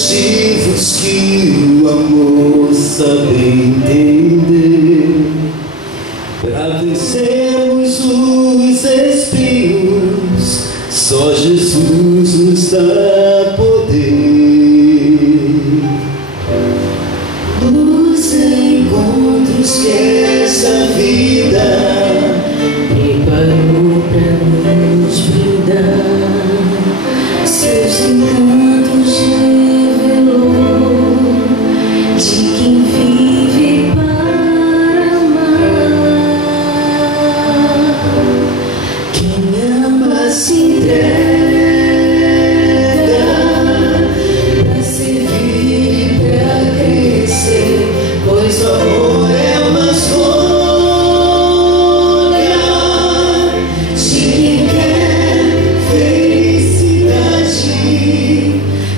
motivos que o amor sabe entender. Para vencermos os espinhos, só Jesus nos dá poder. Os encontros que essa vida preparou para nos brindar, seus encantos revelou de quem vive para amar. Quem ama se entrega para servir e para crescer, pois o amor é uma escolha de quem quer felicidade.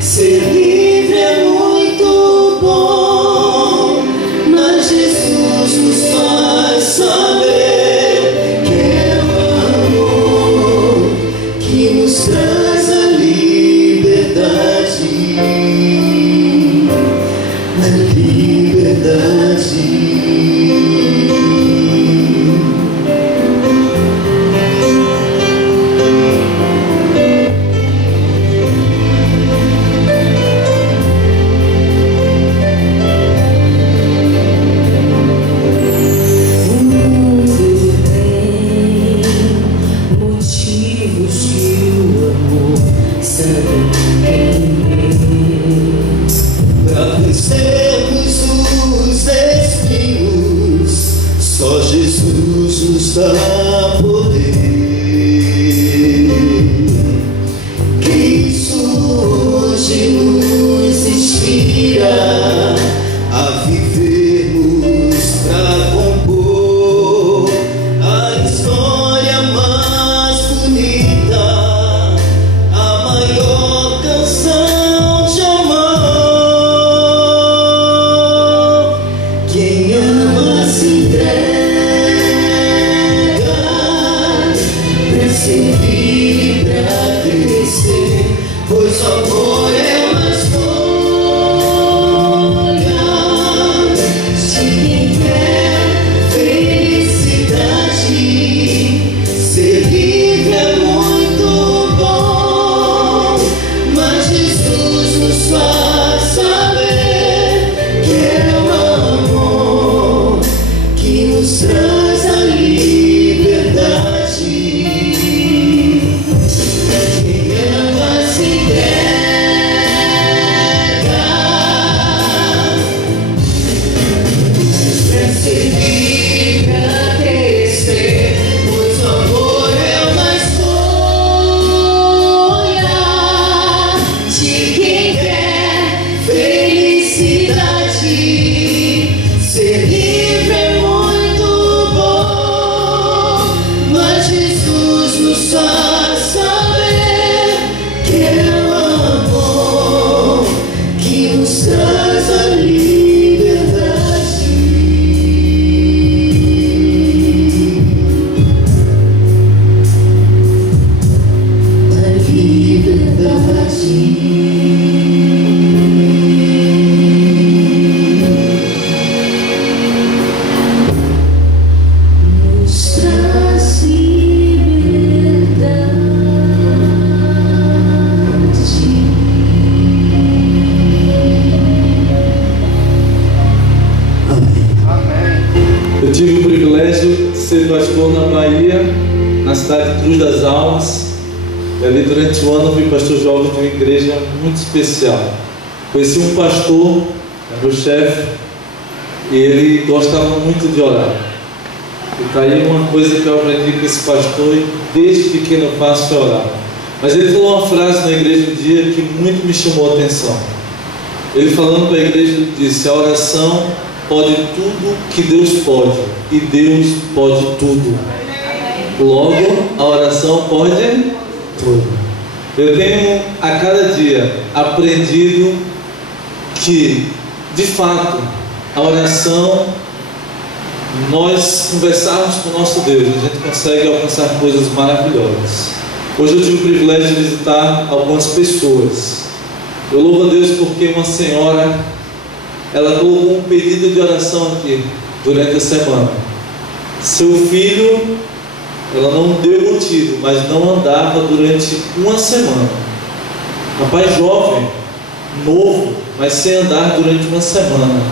Ser livre é muito bom, mas Jesus nos faz saber que é o amor que nos traz a liberdade. A liberdade. O mundo tem motivos que o amor sabe entender. Para vencermos os espinhos, só Jesus nos dá poder. Cristo hoje nos inspira a vivermos para compor a história mais bonita, a maior canção de amor. Quem ama se entrega para servir e para crescer, pois o amor é uma escolha de quem quer felicidade. Ser livre é muito bom, mas Jesus nos faz saber que é o amor que nos traz a liberdade. Quem ama se entrega para servir e para crescer, pois o amor é uma escolha de quem quer felicidade. Ser livre é muito bom, mas Jesus nos faz saber que é o amor que nos traz a liberdade. A liberdade. Nos traz liberdade. Eu tive o privilégio de ser pastor na Bahia, na cidade de Cruz das Almas. E ali durante o ano eu fui pastor jovem de uma igreja muito especial. Conheci um pastor, meu chefe, e ele gostava muito de orar. E tá aí uma coisa que eu aprendi com esse pastor, e desde pequeno eu faço orar. Mas ele falou uma frase na igreja um dia que muito me chamou a atenção. Ele falando para a igreja, ele disse: a oração pode tudo que Deus pode, e Deus pode tudo. Logo, a oração pode tudo. Eu tenho a cada dia aprendido que, de fato, a oração, nós conversarmos com o nosso Deus, a gente consegue alcançar coisas maravilhosas. Hoje eu tive o privilégio de visitar algumas pessoas Eu louvo a Deus porque uma senhora, ela colocou um pedido de oração aqui durante a semana. Seu filho, ela não deu motivo, mas não andava durante uma semana. Rapaz jovem, novo, mas sem andar durante uma semana.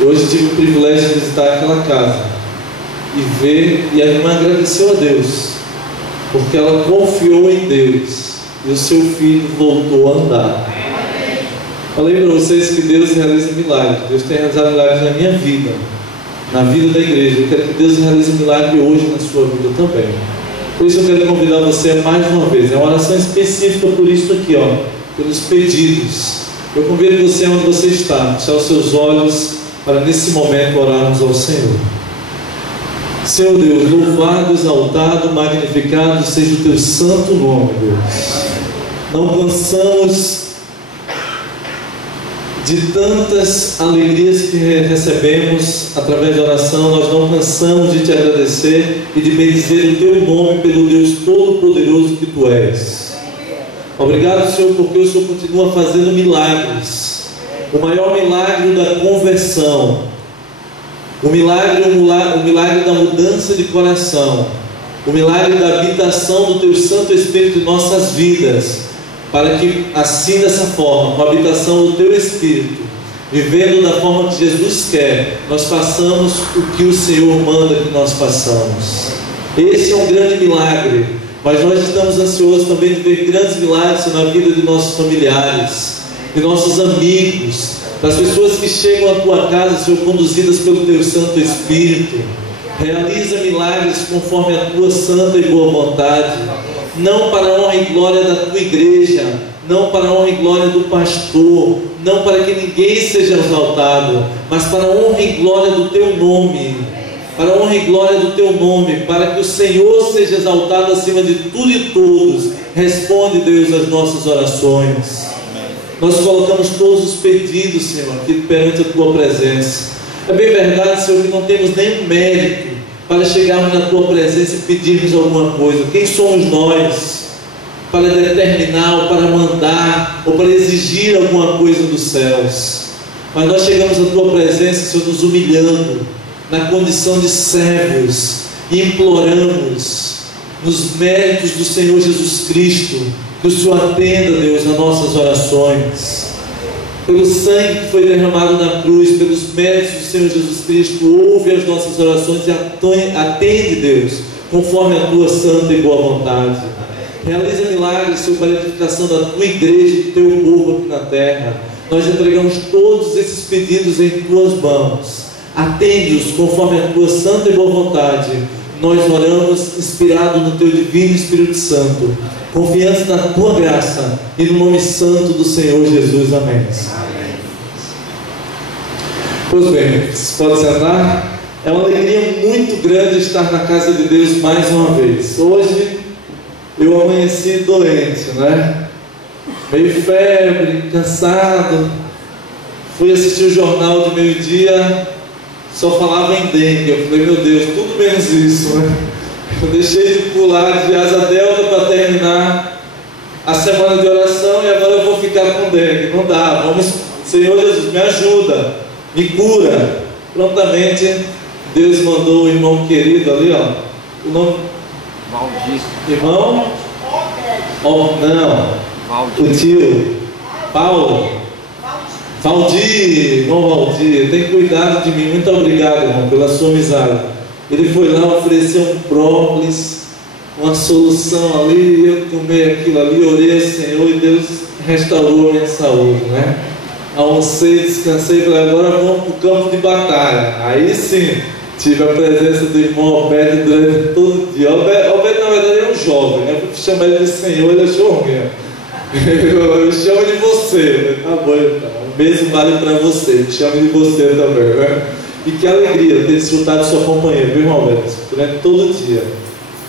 Hoje tive o privilégio de visitar aquela casa e ver, e a irmã agradeceu a Deus, porque ela confiou em Deus e o seu filho voltou a andar. Falei para vocês que Deus realiza milagres. Deus tem realizado milagres na minha vida, na vida da igreja. Eu quero que Deus realize um milagre hoje na sua vida também. Por isso eu quero convidar você mais uma vez. É uma oração específica por isso aqui, ó, pelos pedidos. Eu convido você onde você está, fechar os seus olhos para nesse momento orarmos ao Senhor. Senhor Deus, louvado, exaltado, magnificado seja o teu santo nome, Deus. Não cansamos de tantas alegrias que recebemos através da oração, nós não cansamos de te agradecer e de bendizer o teu nome pelo Deus Todo-Poderoso que tu és. Obrigado, Senhor, porque o Senhor continua fazendo milagres. O maior milagre da conversão, o milagre da mudança de coração, o milagre da habitação do teu Santo Espírito em nossas vidas, para que assim, dessa forma, com a habitação do teu Espírito, vivendo da forma que Jesus quer, nós façamos o que o Senhor manda que nós façamos. Esse é um grande milagre, mas nós estamos ansiosos também de ver grandes milagres na vida de nossos familiares, de nossos amigos, das pessoas que chegam à tua casa, Senhor, conduzidas pelo teu Santo Espírito. Realiza milagres conforme a tua santa e boa vontade, não para a honra e glória da tua igreja, não para a honra e glória do pastor, não para que ninguém seja exaltado, mas para a honra e glória do teu nome, para a honra e glória do teu nome, para que o Senhor seja exaltado acima de tudo e todos. Responde, Deus, as nossas orações. Nós colocamos todos os pedidos, Senhor, aqui perante a tua presença. É bem verdade, Senhor, que não temos nenhum mérito para chegarmos na tua presença e pedirmos alguma coisa. Quem somos nós para determinar, ou para mandar, ou para exigir alguma coisa dos céus? Mas nós chegamos à tua presença, Senhor, nos humilhando na condição de servos e imploramos nos méritos do Senhor Jesus Cristo que o Senhor atenda, Deus, nas nossas orações. Pelo sangue que foi derramado na cruz, pelos méritos do Senhor Jesus Cristo, ouve as nossas orações e atende, Deus, conforme a tua santa e boa vontade. Realiza milagres, Senhor, para a edificação da tua igreja e do teu povo aqui na terra. Nós entregamos todos esses pedidos em tuas mãos. Atende-os conforme a tua santa e boa vontade. Nós oramos inspirado no teu divino Espírito Santo, confiantes na tua graça e no nome santo do Senhor Jesus. Amém. Pois bem, vocês podem sentar. É uma alegria muito grande estar na casa de Deus mais uma vez. Hoje eu amanheci doente, né? Meio febre, cansado. Fui assistir o jornal de meio-dia, só falava em dengue. Eu falei, meu Deus, tudo menos isso, né? Eu deixei de pular de asa delta para terminar a semana de oração e agora eu vou ficar com dengue. Não dá, vamos, Senhor Jesus, me ajuda, me cura. Prontamente Deus mandou o irmão querido ali, ó, o nome Valdir. Irmão? Oh, não, Valdir. o tio Paulo. Valdir, irmão Valdir, tem cuidado de mim. Muito obrigado, irmão, pela sua amizade. Ele foi lá, ofereceu um própolis, uma solução ali, eu tomei aquilo ali, orei ao Senhor e Deus restaurou a minha saúde, né? Almocei, descansei, falei, agora vamos para o campo de batalha. Aí sim, tive a presença do irmão Alberto durante todo o dia. Alberto na verdade é um jovem, né? Eu chamar ele de Senhor, ele achou ruim. Eu chamo de você, tá bom, então. O mesmo vale para você, me chame de você também, né? E que alegria ter desfrutado de sua companhia, viu, irmão Alberto? Durante todo o dia.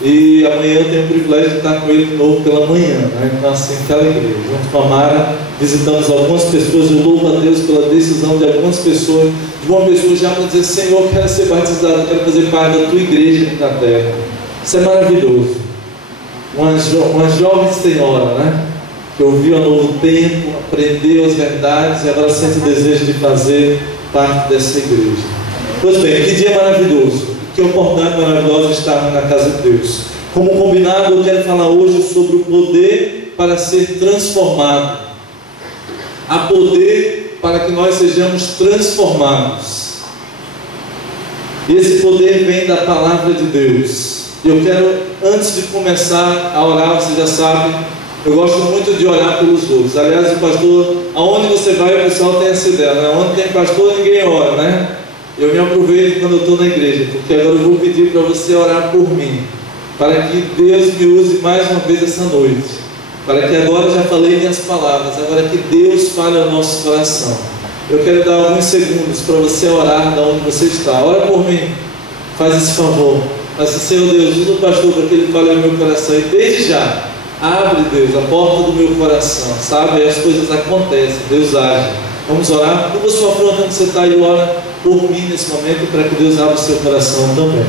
E amanhã eu tenho o privilégio de estar com ele de novo pela manhã, né? Então, assim, que alegria. Junto com a Mara, visitamos algumas pessoas. Eu louvo a Deus pela decisão de algumas pessoas, de uma pessoa já para dizer, Senhor, eu quero ser batizado, quero fazer parte da tua igreja aqui na terra. Isso é maravilhoso. Uma jovem senhora, né? que ouviu há novo tempo, aprendeu as verdades e agora sente o desejo de fazer parte dessa igreja. Pois bem, que dia maravilhoso, que oportunidade maravilhosa estar na casa de Deus. Como combinado, eu quero falar hoje sobre o poder para ser transformado. Há poder para que nós sejamos transformados. E esse poder vem da palavra de Deus. Eu quero, antes de começar a orar, você já sabe, eu gosto muito de orar pelos outros. Aliás, o pastor, aonde você vai, o pessoal tem essa ideia, né? Onde tem pastor, ninguém ora, né? Eu me aproveito quando eu estou na igreja, porque agora eu vou pedir para você orar por mim, para que Deus me use mais uma vez essa noite, para que agora eu já falei minhas palavras, agora que Deus fale ao nosso coração. Eu quero dar alguns segundos para você orar de onde você está. Ora por mim, faz esse favor. Mas, Senhor Deus, usa o pastor para que ele fale ao meu coração. E desde já, abre, Deus, a porta do meu coração, sabe? Aí as coisas acontecem, Deus age. Vamos orar? Curva sua fronte onde você está e ora por mim nesse momento, para que Deus abra o seu coração também.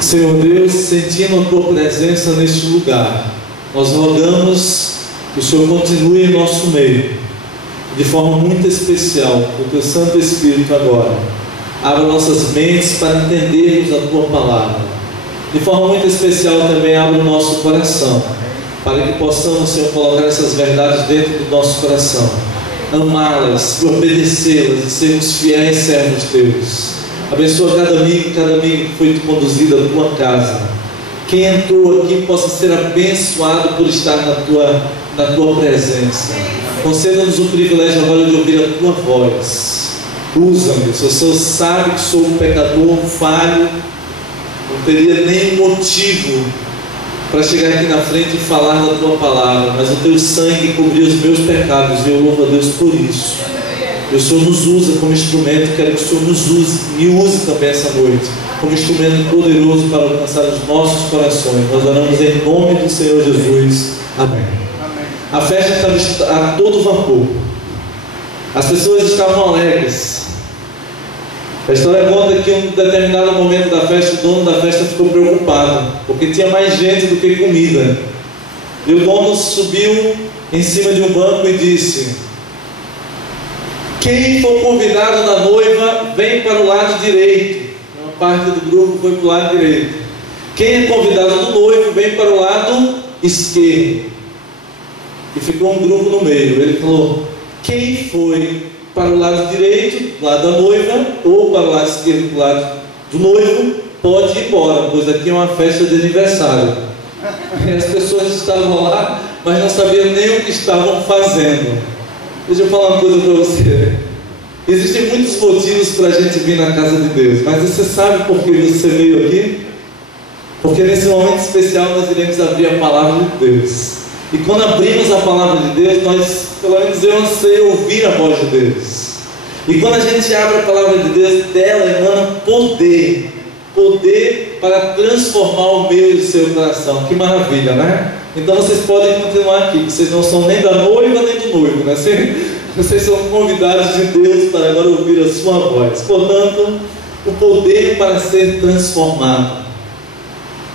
Senhor Deus, sentindo a Tua presença neste lugar, nós rogamos que o Senhor continue em nosso meio, de forma muito especial, com o Teu Santo Espírito agora. Abra nossas mentes para entendermos a Tua palavra. De forma muito especial também abra o nosso coração, para que possamos, Senhor, colocar essas verdades dentro do nosso coração, amá-las, obedecê-las e sermos fiéis servos Teus. Abençoa cada amigo que foi conduzido à Tua casa. Quem entrou aqui possa ser abençoado por estar na Tua presença. Conceda-nos o privilégio agora de ouvir a Tua voz. Usa-me. Se o Senhor sabe que sou um pecador, falho, não teria nenhum motivo para chegar aqui na frente e falar da Tua palavra, mas o Teu sangue cobriu os meus pecados e eu louvo a Deus por isso. E o Senhor nos usa como instrumento. Quero que o Senhor nos use, me use também essa noite, como instrumento poderoso para alcançar os nossos corações. Nós oramos em nome do Senhor Jesus. Amém. Amém. A festa estava a todo vapor. As pessoas estavam alegres. A história conta que em um determinado momento da festa, o dono da festa ficou preocupado, porque tinha mais gente do que comida. E o dono subiu em cima de um banco e disse: quem for convidado da noiva, vem para o lado direito. Uma parte do grupo foi para o lado direito. Quem é convidado do noivo, vem para o lado esquerdo. E ficou um grupo no meio. Ele falou: quem foi para o lado direito, do lado da noiva, ou para o lado esquerdo, do lado do noivo, pode ir embora, pois aqui é uma festa de aniversário. E as pessoas estavam lá, mas não sabiam nem o que estavam fazendo. Deixa eu falar uma coisa para você. Existem muitos motivos para a gente vir na casa de Deus, mas você sabe por que você veio aqui? Porque nesse momento especial nós iremos abrir a palavra de Deus. E quando abrimos a palavra de Deus, nós, pelo menos eu anseio ouvir a voz de Deus. E quando a gente abre a palavra de Deus, dela emana poder. Poder para transformar o meu e o seu coração. Que maravilha, né? Então vocês podem continuar aqui, vocês não são nem da noiva nem do noivo, né? Vocês são convidados de Deus para agora ouvir a sua voz. Portanto, o poder para ser transformado.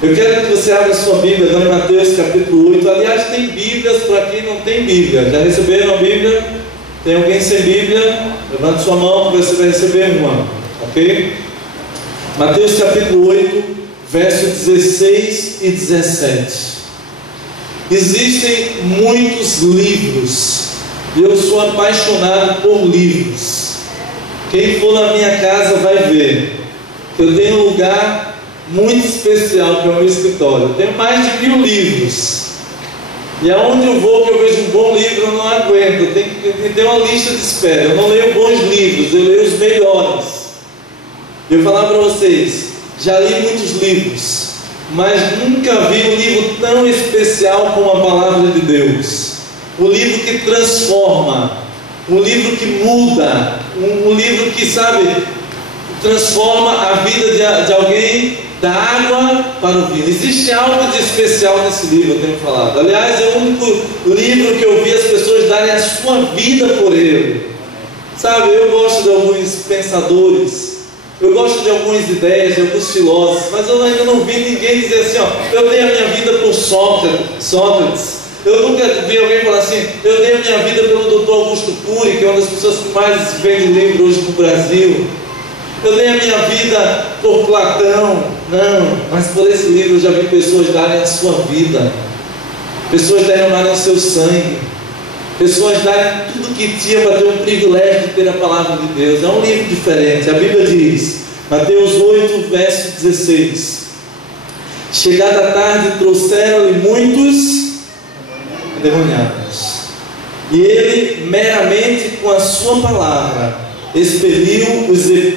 Eu quero que você abra a sua Bíblia agora em Mateus capítulo 8. Aliás, tem Bíblias para quem não tem Bíblia. Já receberam a Bíblia? Tem alguém sem Bíblia? Levante sua mão que você vai receber uma, ok? Mateus capítulo 8, versos 16 e 17. Existem muitos livros, e eu sou apaixonado por livros. Quem for na minha casa vai ver. Eu tenho um lugar muito especial que é o meu escritório. Eu tenho mais de 1000 livros. E aonde eu vou que eu vejo um bom livro, eu não aguento. Eu tenho que ter uma lista de espera. Eu não leio bons livros, eu leio os melhores. Eu vou falar para vocês, já li muitos livros, mas nunca vi um livro tão especial como a palavra de Deus. Um livro que transforma, um livro que muda, um livro que, sabe, transforma a vida de alguém da água para o vinho. Existe algo de especial nesse livro, eu tenho falado. Aliás, é o único livro que eu vi as pessoas darem a sua vida por ele. Sabe, eu gosto de alguns pensadores, eu gosto de algumas ideias, de alguns filósofos, mas eu ainda não vi ninguém dizer assim, eu dei a minha vida por Sócrates. Eu nunca vi alguém falar assim, eu dei a minha vida pelo Dr. Augusto Cury, que é uma das pessoas que mais vende livro hoje no Brasil. Eu dei a minha vida por Platão. Não, mas por esse livro eu já vi pessoas darem a sua vida, pessoas derramarem o seu sangue, pessoas darem tudo que tinha para ter um privilégio de ter a palavra de Deus. É um livro diferente. A Bíblia diz, Mateus 8, verso 16: chegada a tarde, trouxeram-lhe muitos endemoniados, e ele meramente com a sua palavra expeliu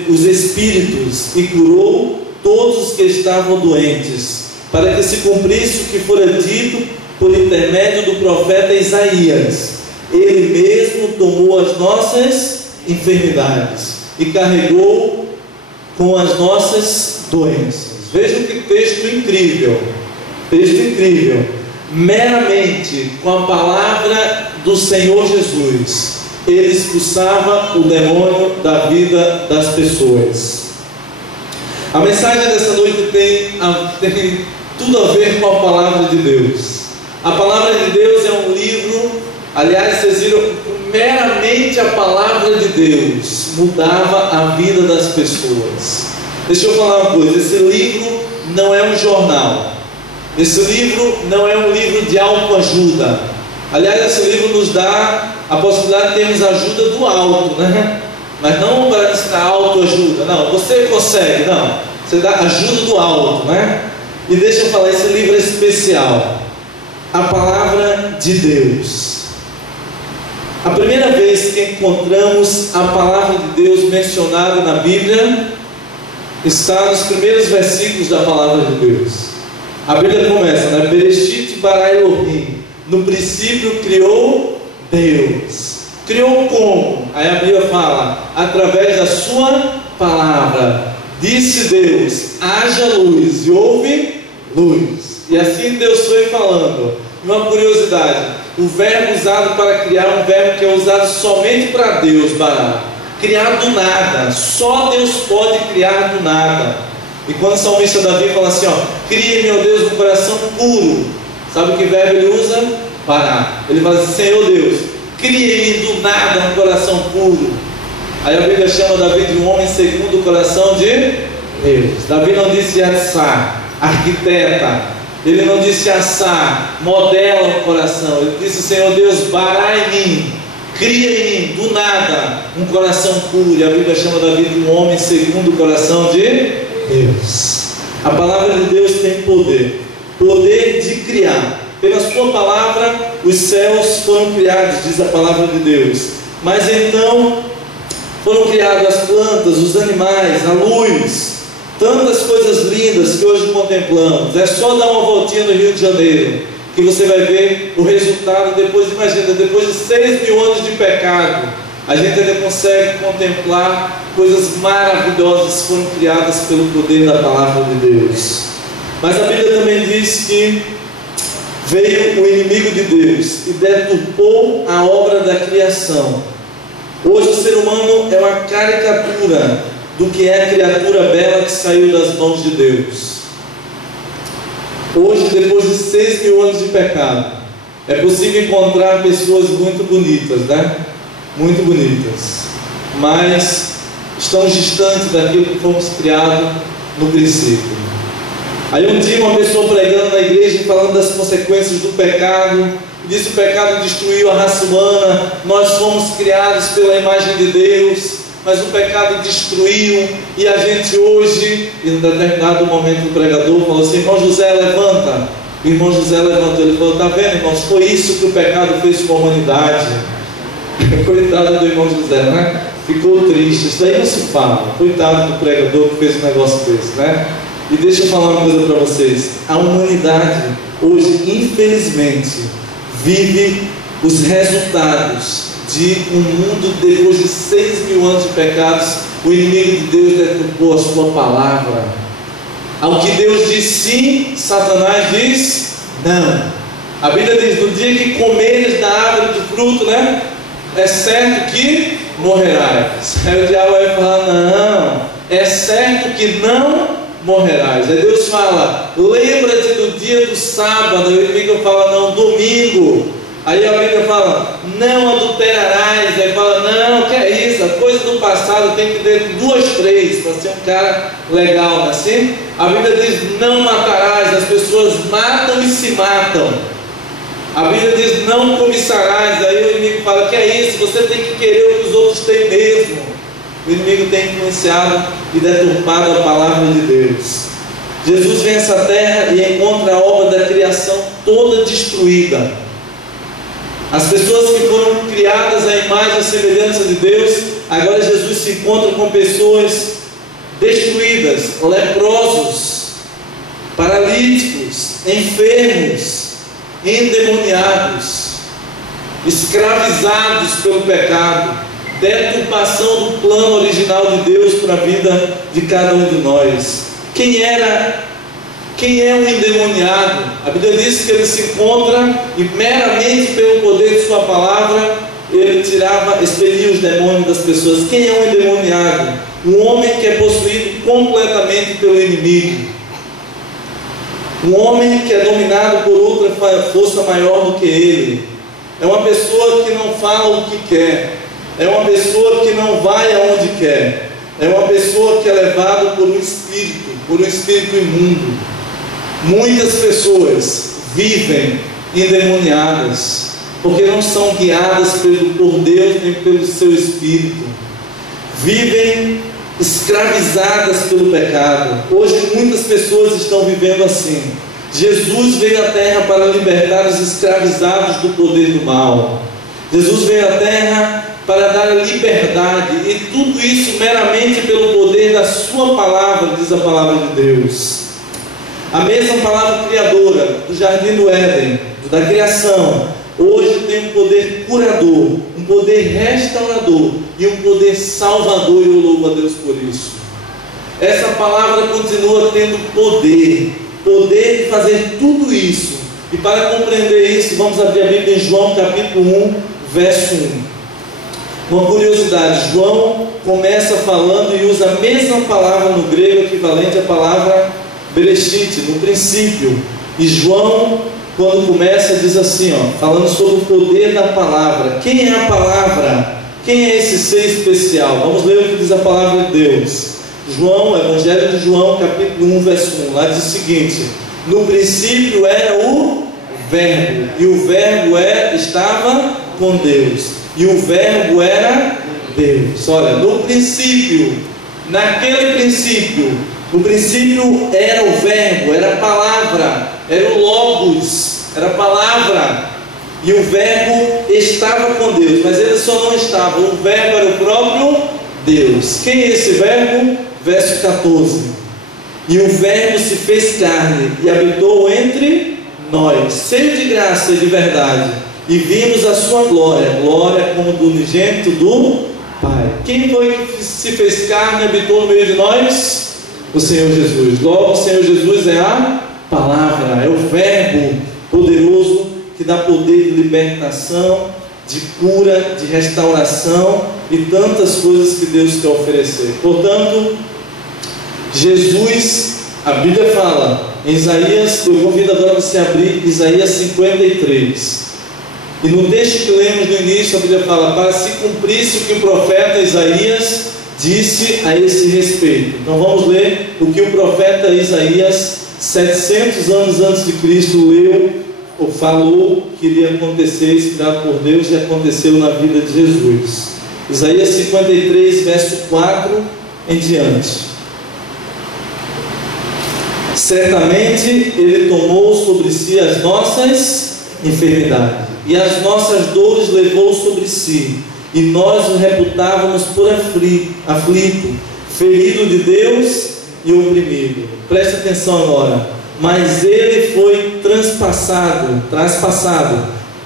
os espíritos e curou todos os que estavam doentes, para que se cumprisse o que fora dito por intermédio do profeta Isaías: ele mesmo tomou as nossas enfermidades e carregou com as nossas doenças. Vejam que texto incrível, texto incrível. Meramente com a palavra do Senhor Jesus, ele expulsava o demônio da vida das pessoas. A mensagem dessa noite tem tudo a ver com a palavra de Deus. A palavra de Deus é um livro, aliás, vocês viram, meramente a palavra de Deus mudava a vida das pessoas. Deixa eu falar uma coisa, esse livro não é um jornal, esse livro não é um livro de autoajuda. Aliás, esse livro nos dá a possibilidade de termos ajuda do alto, né? Mas não para ensinar autoajuda, não, você consegue, não, você dá ajuda do alto, né? E deixa eu falar, esse livro é especial, a palavra de Deus. A primeira vez que encontramos a palavra de Deus mencionada na Bíblia está nos primeiros versículos da palavra de Deus. A Bíblia começa, né? Bereshit bara Elohim, no princípio criou Deus. Criou como? Aí a Bíblia fala, através da sua palavra. Disse Deus, haja luz, e houve luz. E assim Deus foi falando. Uma curiosidade, o verbo usado para criar é um verbo que é usado somente para Deus, bará. Criar do nada, só Deus pode criar do nada. E quando o salmista Davi fala assim, crie, meu Deus, um coração puro, sabe que verbo ele usa? Bará. Ele fala assim, Senhor Deus, crie-me do nada um coração puro. Aí a Bíblia chama Davi de um homem segundo o coração de Deus. Davi não disse Assá, arquiteta. Ele não disse Assá, modela o coração. Ele disse, Senhor Deus, bará em mim, cria em mim do nada um coração puro. E a Bíblia chama Davi de um homem segundo o coração de Deus. A palavra de Deus tem poder, poder de criar. Pela sua palavra os céus foram criados, diz a palavra de Deus. Mas então foram criadas as plantas, os animais, a luz, tantas coisas lindas que hoje contemplamos. É só dar uma voltinha no Rio de Janeiro que você vai ver o resultado. Depois, imagina, depois de 6.000 anos de pecado, a gente ainda consegue contemplar coisas maravilhosas que foram criadas pelo poder da palavra de Deus. Mas a Bíblia também diz que veio o inimigo de Deus e deturpou a obra da criação. Hoje o ser humano é uma caricatura do que é a criatura bela que saiu das mãos de Deus. Hoje, depois de 6.000 anos de pecado, é possível encontrar pessoas muito bonitas, né? Muito bonitas, mas estamos distantes daquilo que fomos criados no princípio. Aí um dia uma pessoa pregando na igreja, falando das consequências do pecado, disse que o pecado destruiu a raça humana, nós fomos criados pela imagem de Deus, mas o pecado destruiu, e a gente hoje, em um determinado momento o pregador falou assim, irmão José, levanta. O irmão José levantou, ele falou, está vendo, irmãos, foi isso que o pecado fez com a humanidade. Coitado do irmão José, né? Ficou triste, isso daí não se fala. Coitado do pregador que fez um negócio desse, né? E deixa eu falar uma coisa para vocês, a humanidade hoje, infelizmente, vive os resultados de um mundo depois de 6.000 anos de pecados O inimigo de Deus deturpou a sua palavra. Ao que Deus diz sim, Satanás diz não. A Bíblia diz: no dia que comeres da árvore do fruto, né, é certo que morrerás. Aí o diabo vai falar: não, é certo que não morrerás. Aí Deus fala: lembra-te do dia do sábado. Aí o inimigo fala: não, domingo. Aí a Bíblia fala: não adulterarás. Aí fala: não, que é isso, a coisa do passado tem que ter 2, 3 para ser um cara legal, não é assim? A Bíblia diz: não matarás. As pessoas matam e se matam. A Bíblia diz: não cobiçarás. Aí o inimigo fala: que é isso, você tem que querer o que os outros têm mesmo. O inimigo tem influenciado e deturpado a palavra de Deus. Jesus vem a essa terra e encontra a obra da criação toda destruída. As pessoas que foram criadas à imagem e semelhança de Deus, agora Jesus se encontra com pessoas destruídas, leprosos, paralíticos, enfermos, endemoniados, escravizados pelo pecado, deturpação do plano original de Deus para a vida de cada um de nós. Quem é um endemoniado? A Bíblia diz que ele se encontra e meramente pelo poder de sua palavra ele expelia os demônios das pessoas. Quem é um endemoniado? Um homem que é possuído completamente pelo inimigo, um homem que é dominado por outra força maior do que ele. É uma pessoa que não fala o que quer, é uma pessoa que não vai aonde quer, é uma pessoa que é levada por um espírito imundo. Muitas pessoas vivem endemoniadas porque não são guiadas por Deus nem pelo seu espírito. Vivem escravizadas pelo pecado. Hoje muitas pessoas estão vivendo assim. Jesus veio à terra para libertar os escravizados do poder do mal. Jesus veio à terra para dar liberdade, e tudo isso meramente pelo poder da sua palavra, diz a palavra de Deus. A mesma palavra criadora do jardim do Éden, da criação, hoje tem um poder curador, um poder restaurador e um poder salvador, e eu louvo a Deus por isso. Essa palavra continua tendo poder de fazer tudo isso. E para compreender isso, vamos abrir a Bíblia em João capítulo 1, verso 1. Uma curiosidade: João começa falando e usa a mesma palavra no grego equivalente à palavra Bereshit, no princípio. E João, quando começa, diz assim, falando sobre o poder da palavra. Quem é a palavra? Quem é esse ser especial? Vamos ler o que diz a palavra de Deus. João, Evangelho de João, capítulo 1, verso 1. Lá diz o seguinte: no princípio era o Verbo, e o Verbo estava com Deus, e o Verbo era Deus. Olha, no princípio, naquele princípio, no princípio era o Verbo, era a palavra, era o Logos, era a palavra, e o Verbo estava com Deus, mas ele só não estava, o Verbo era o próprio Deus. Quem é esse Verbo? Verso 14: e o Verbo se fez carne e habitou entre nós, cheio de graça e de verdade, e vimos a sua glória, glória como do unigênito do Pai. Quem foi que se fez carne e habitou no meio de nós? O Senhor Jesus. Logo, o Senhor Jesus é a palavra, é o Verbo poderoso que dá poder de libertação, de cura, de restauração e tantas coisas que Deus quer oferecer. Portanto, Jesus, a Bíblia fala em Isaías, eu convido agora você a abrir Isaías 53. E no texto que lemos no início, a Bíblia fala: para se cumprisse o que o profeta Isaías disse a esse respeito. Então vamos ler o que o profeta Isaías, 700 anos antes de Cristo, leu ou falou que iria acontecer, inspirado por Deus, e aconteceu na vida de Jesus. Isaías 53, verso 4 em diante. Certamente Ele tomou sobre si as nossas enfermidades, e as nossas dores levou sobre si, e nós o reputávamos por aflito, ferido de Deus e oprimido. Preste atenção agora. Mas Ele foi traspassado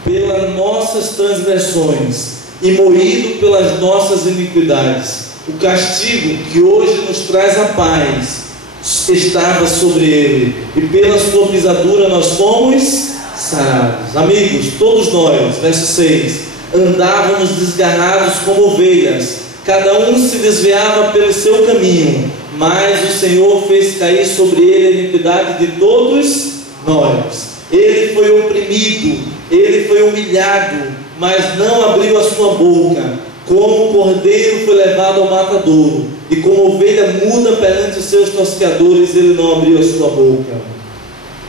pelas nossas transgressões e moído pelas nossas iniquidades. o castigo que hoje nos traz a paz estava sobre ele, e pela sua pisadura nós fomos sarados. Amigos, todos nós, verso 6, andávamos desgarrados como ovelhas, cada um se desviava pelo seu caminho, mas o Senhor fez cair sobre ele a iniquidade de todos nós. Ele foi oprimido, ele foi humilhado, mas não abriu a sua boca. Como o cordeiro foi levado ao matadouro, e como ovelha muda perante os seus tosqueadores, ele não abriu a sua boca.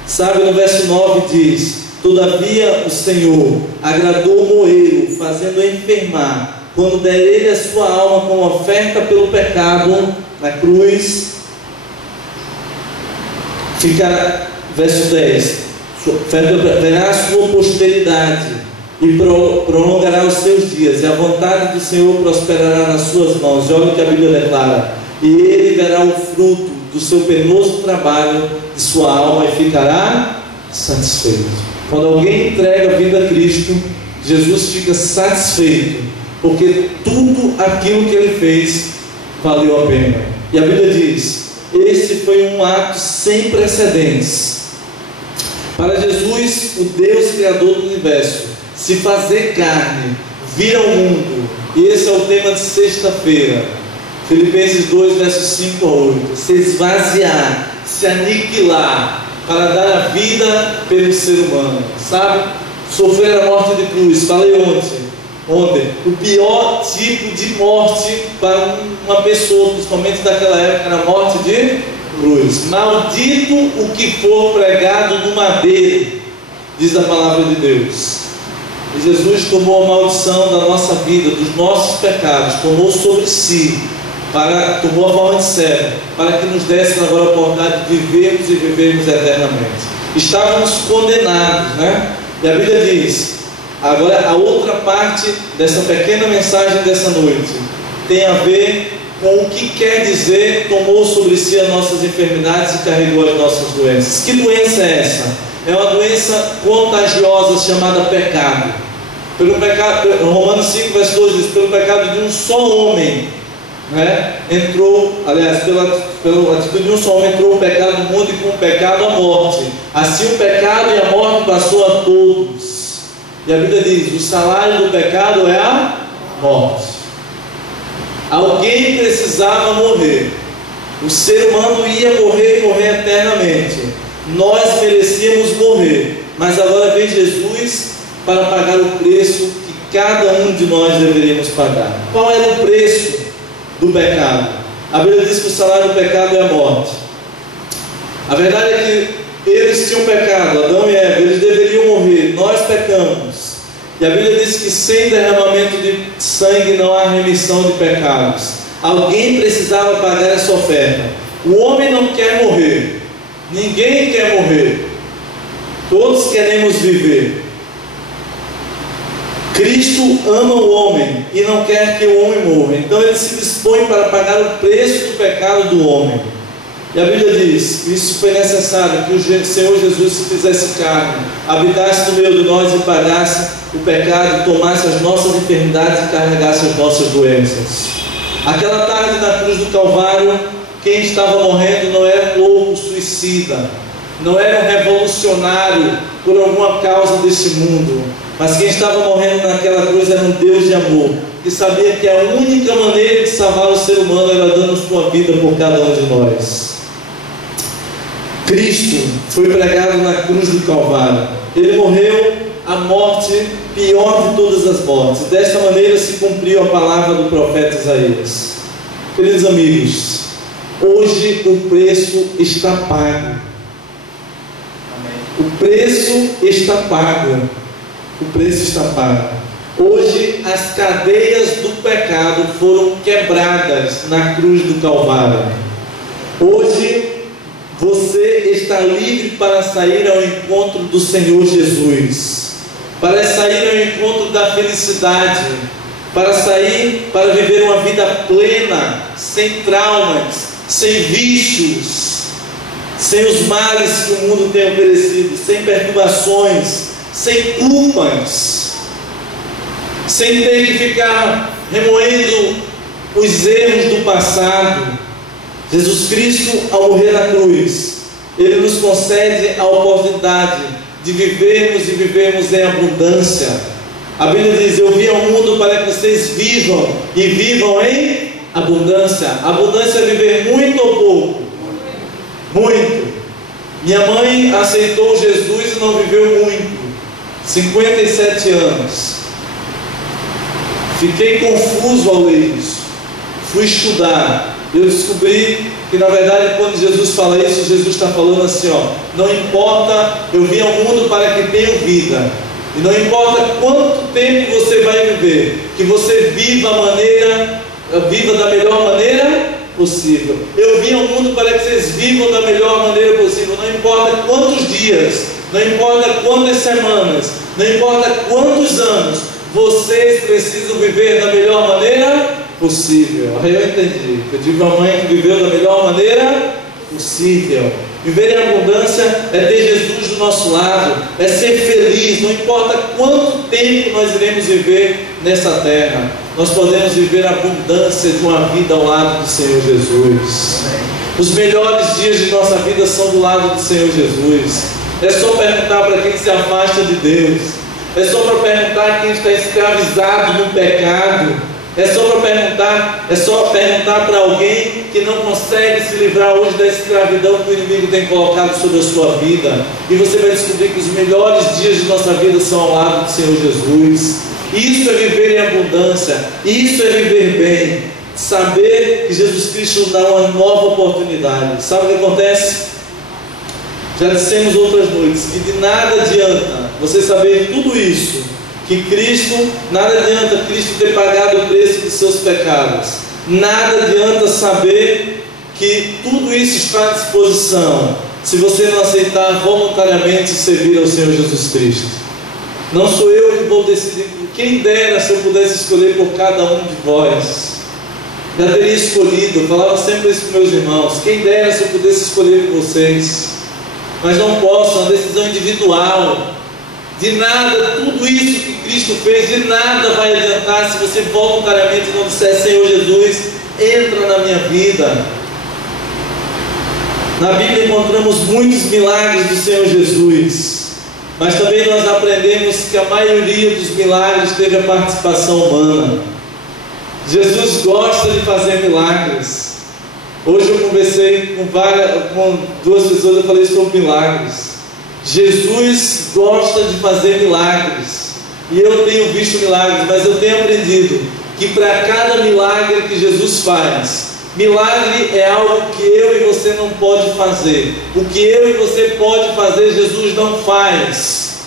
Sabe, no verso 9 diz: todavia o Senhor agradou o moeiro, fazendo-o enfermar, quando der ele a sua alma como oferta pelo pecado na cruz. Ficará, verso 10, verá a sua posteridade e prolongará os seus dias, e a vontade do Senhor prosperará nas suas mãos. E olha o que a Bíblia declara: e ele verá o fruto do seu penoso trabalho de sua alma e ficará satisfeito. Quando alguém entrega a vida a Cristo, Jesus fica satisfeito, porque tudo aquilo que ele fez valeu a pena. E a Bíblia diz: esse foi um ato sem precedentes. Para Jesus, o Deus Criador do universo, se fazer carne, vir ao mundo, e esse é o tema de sexta-feira, Filipenses 2, versos 5 a 8, se esvaziar, se aniquilar, para dar a vida pelo ser humano, sabe? Sofrer a morte de cruz. Falei ontem, o pior tipo de morte para uma pessoa, principalmente daquela época, era a morte de cruz. Maldito o que for pregado no madeiro, diz a palavra de Deus. E Jesus tomou a maldição da nossa vida, dos nossos pecados, tomou sobre si, tomou a forma de servo, para que nos desse agora a oportunidade de vivermos e vivermos eternamente. Estávamos condenados, né? E a Bíblia diz, agora a outra parte dessa pequena mensagem dessa noite, tem a ver com o que quer dizer tomou sobre si as nossas enfermidades e carregou as nossas doenças. Que doença é essa? É uma doença contagiosa chamada pecado. Pelo pecado, Romanos 5, verso 2 diz: pelo pecado de um só homem, né, pela atitude de um só homem entrou o pecado no mundo, e com o pecado a morte. Assim o pecado e a morte passou a todos. E a Bíblia diz: o salário do pecado é a morte. Alguém precisava morrer. O ser humano ia morrer e morrer eternamente. Nós merecíamos morrer, mas agora vem Jesus para pagar o preço que cada um de nós deveríamos pagar. Qual era o preço do pecado? A Bíblia diz que o salário do pecado é a morte. A verdade é que eles tinham pecado, Adão e Eva, eles deveriam morrer, nós pecamos. E a Bíblia diz que sem derramamento de sangue não há remissão de pecados. Alguém precisava pagar essa oferta. O homem não quer morrer, ninguém quer morrer, todos queremos viver. Cristo ama o homem e não quer que o homem morra, então ele se dispõe para pagar o preço do pecado do homem. E a Bíblia diz: isso foi necessário, que o Senhor Jesus se fizesse carne, habitasse no meio de nós e pagasse o pecado, tomasse as nossas enfermidades e carregasse as nossas doenças. Aquela tarde na cruz do Calvário, quem estava morrendo não era um louco suicida, não era um revolucionário por alguma causa desse mundo, mas quem estava morrendo naquela cruz era um Deus de amor, que sabia que a única maneira de salvar o ser humano era dando sua vida por cada um de nós. Cristo foi pregado na cruz do Calvário. Ele morreu a morte pior de todas as mortes. Desta maneira se cumpriu a palavra do profeta Isaías. Queridos amigos, hoje o preço está pago. O preço está pago. O preço está pago. Hoje as cadeias do pecado foram quebradas na cruz do Calvário. Hoje você está livre para sair ao encontro do Senhor Jesus, para sair ao encontro da felicidade, para sair para viver uma vida plena, sem traumas, sem vícios, sem os males que o mundo tem oferecido, sem perturbações, sem culpas, sem ter que ficar remoendo os erros do passado. Jesus Cristo, ao morrer na cruz, Ele nos concede a oportunidade de vivermos e vivermos em abundância. A Bíblia diz: eu vim ao mundo para que vocês vivam e vivam em abundância. Abundância é viver muito ou pouco? Muito. Minha mãe aceitou Jesus e não viveu muito, 57 anos. Fiquei confuso ao ler isso. Fui estudar. Eu descobri que, na verdade, quando Jesus fala isso, Jesus está falando assim, não importa, eu vim ao mundo para que tenham vida. E não importa quanto tempo você vai viver, que você viva da melhor maneira possível. Eu vim ao mundo para que vocês vivam da melhor maneira possível. Não importa quantos dias, não importa quantas semanas, não importa quantos anos, vocês precisam viver da melhor maneira possível. Aí eu entendi. Eu tive uma mãe que viveu da melhor maneira possível. Viver em abundância é ter Jesus do nosso lado, é ser feliz. Não importa quanto tempo nós iremos viver nessa terra, nós podemos viver a abundância de uma vida ao lado do Senhor Jesus. Os melhores dias de nossa vida são do lado do Senhor Jesus. É só perguntar para quem se afasta de Deus. É só para perguntar quem está escravizado no pecado. É só perguntar para alguém que não consegue se livrar hoje da escravidão que o inimigo tem colocado sobre a sua vida. E você vai descobrir que os melhores dias de nossa vida são ao lado do Senhor Jesus. Isso é viver em abundância. Isso é viver bem. Saber que Jesus Cristo nos dá uma nova oportunidade. Sabe o que acontece? Já dissemos outras noites que de nada adianta você saber tudo isso, que nada adianta Cristo ter pagado o preço dos seus pecados. Nada adianta saber que tudo isso está à disposição, se você não aceitar voluntariamente servir ao Senhor Jesus Cristo. Não sou eu que vou decidir. Quem dera se eu pudesse escolher por cada um de vós. Já teria escolhido. Eu falava sempre isso para meus irmãos. Quem dera se eu pudesse escolher por vocês. Mas não posso, é uma decisão individual. De nada, tudo isso que Cristo fez, de nada vai adiantar se você voluntariamente não disser: Senhor Jesus, entra na minha vida. Na Bíblia encontramos muitos milagres do Senhor Jesus, mas também nós aprendemos que a maioria dos milagres teve a participação humana. Jesus gosta de fazer milagres. Hoje eu conversei com duas pessoas, eu falei sobre milagres. Jesus gosta de fazer milagres, e eu tenho visto milagres, mas eu tenho aprendido que para cada milagre que Jesus faz, milagre é algo que eu e você não pode fazer. O que eu e você pode fazer, Jesus não faz.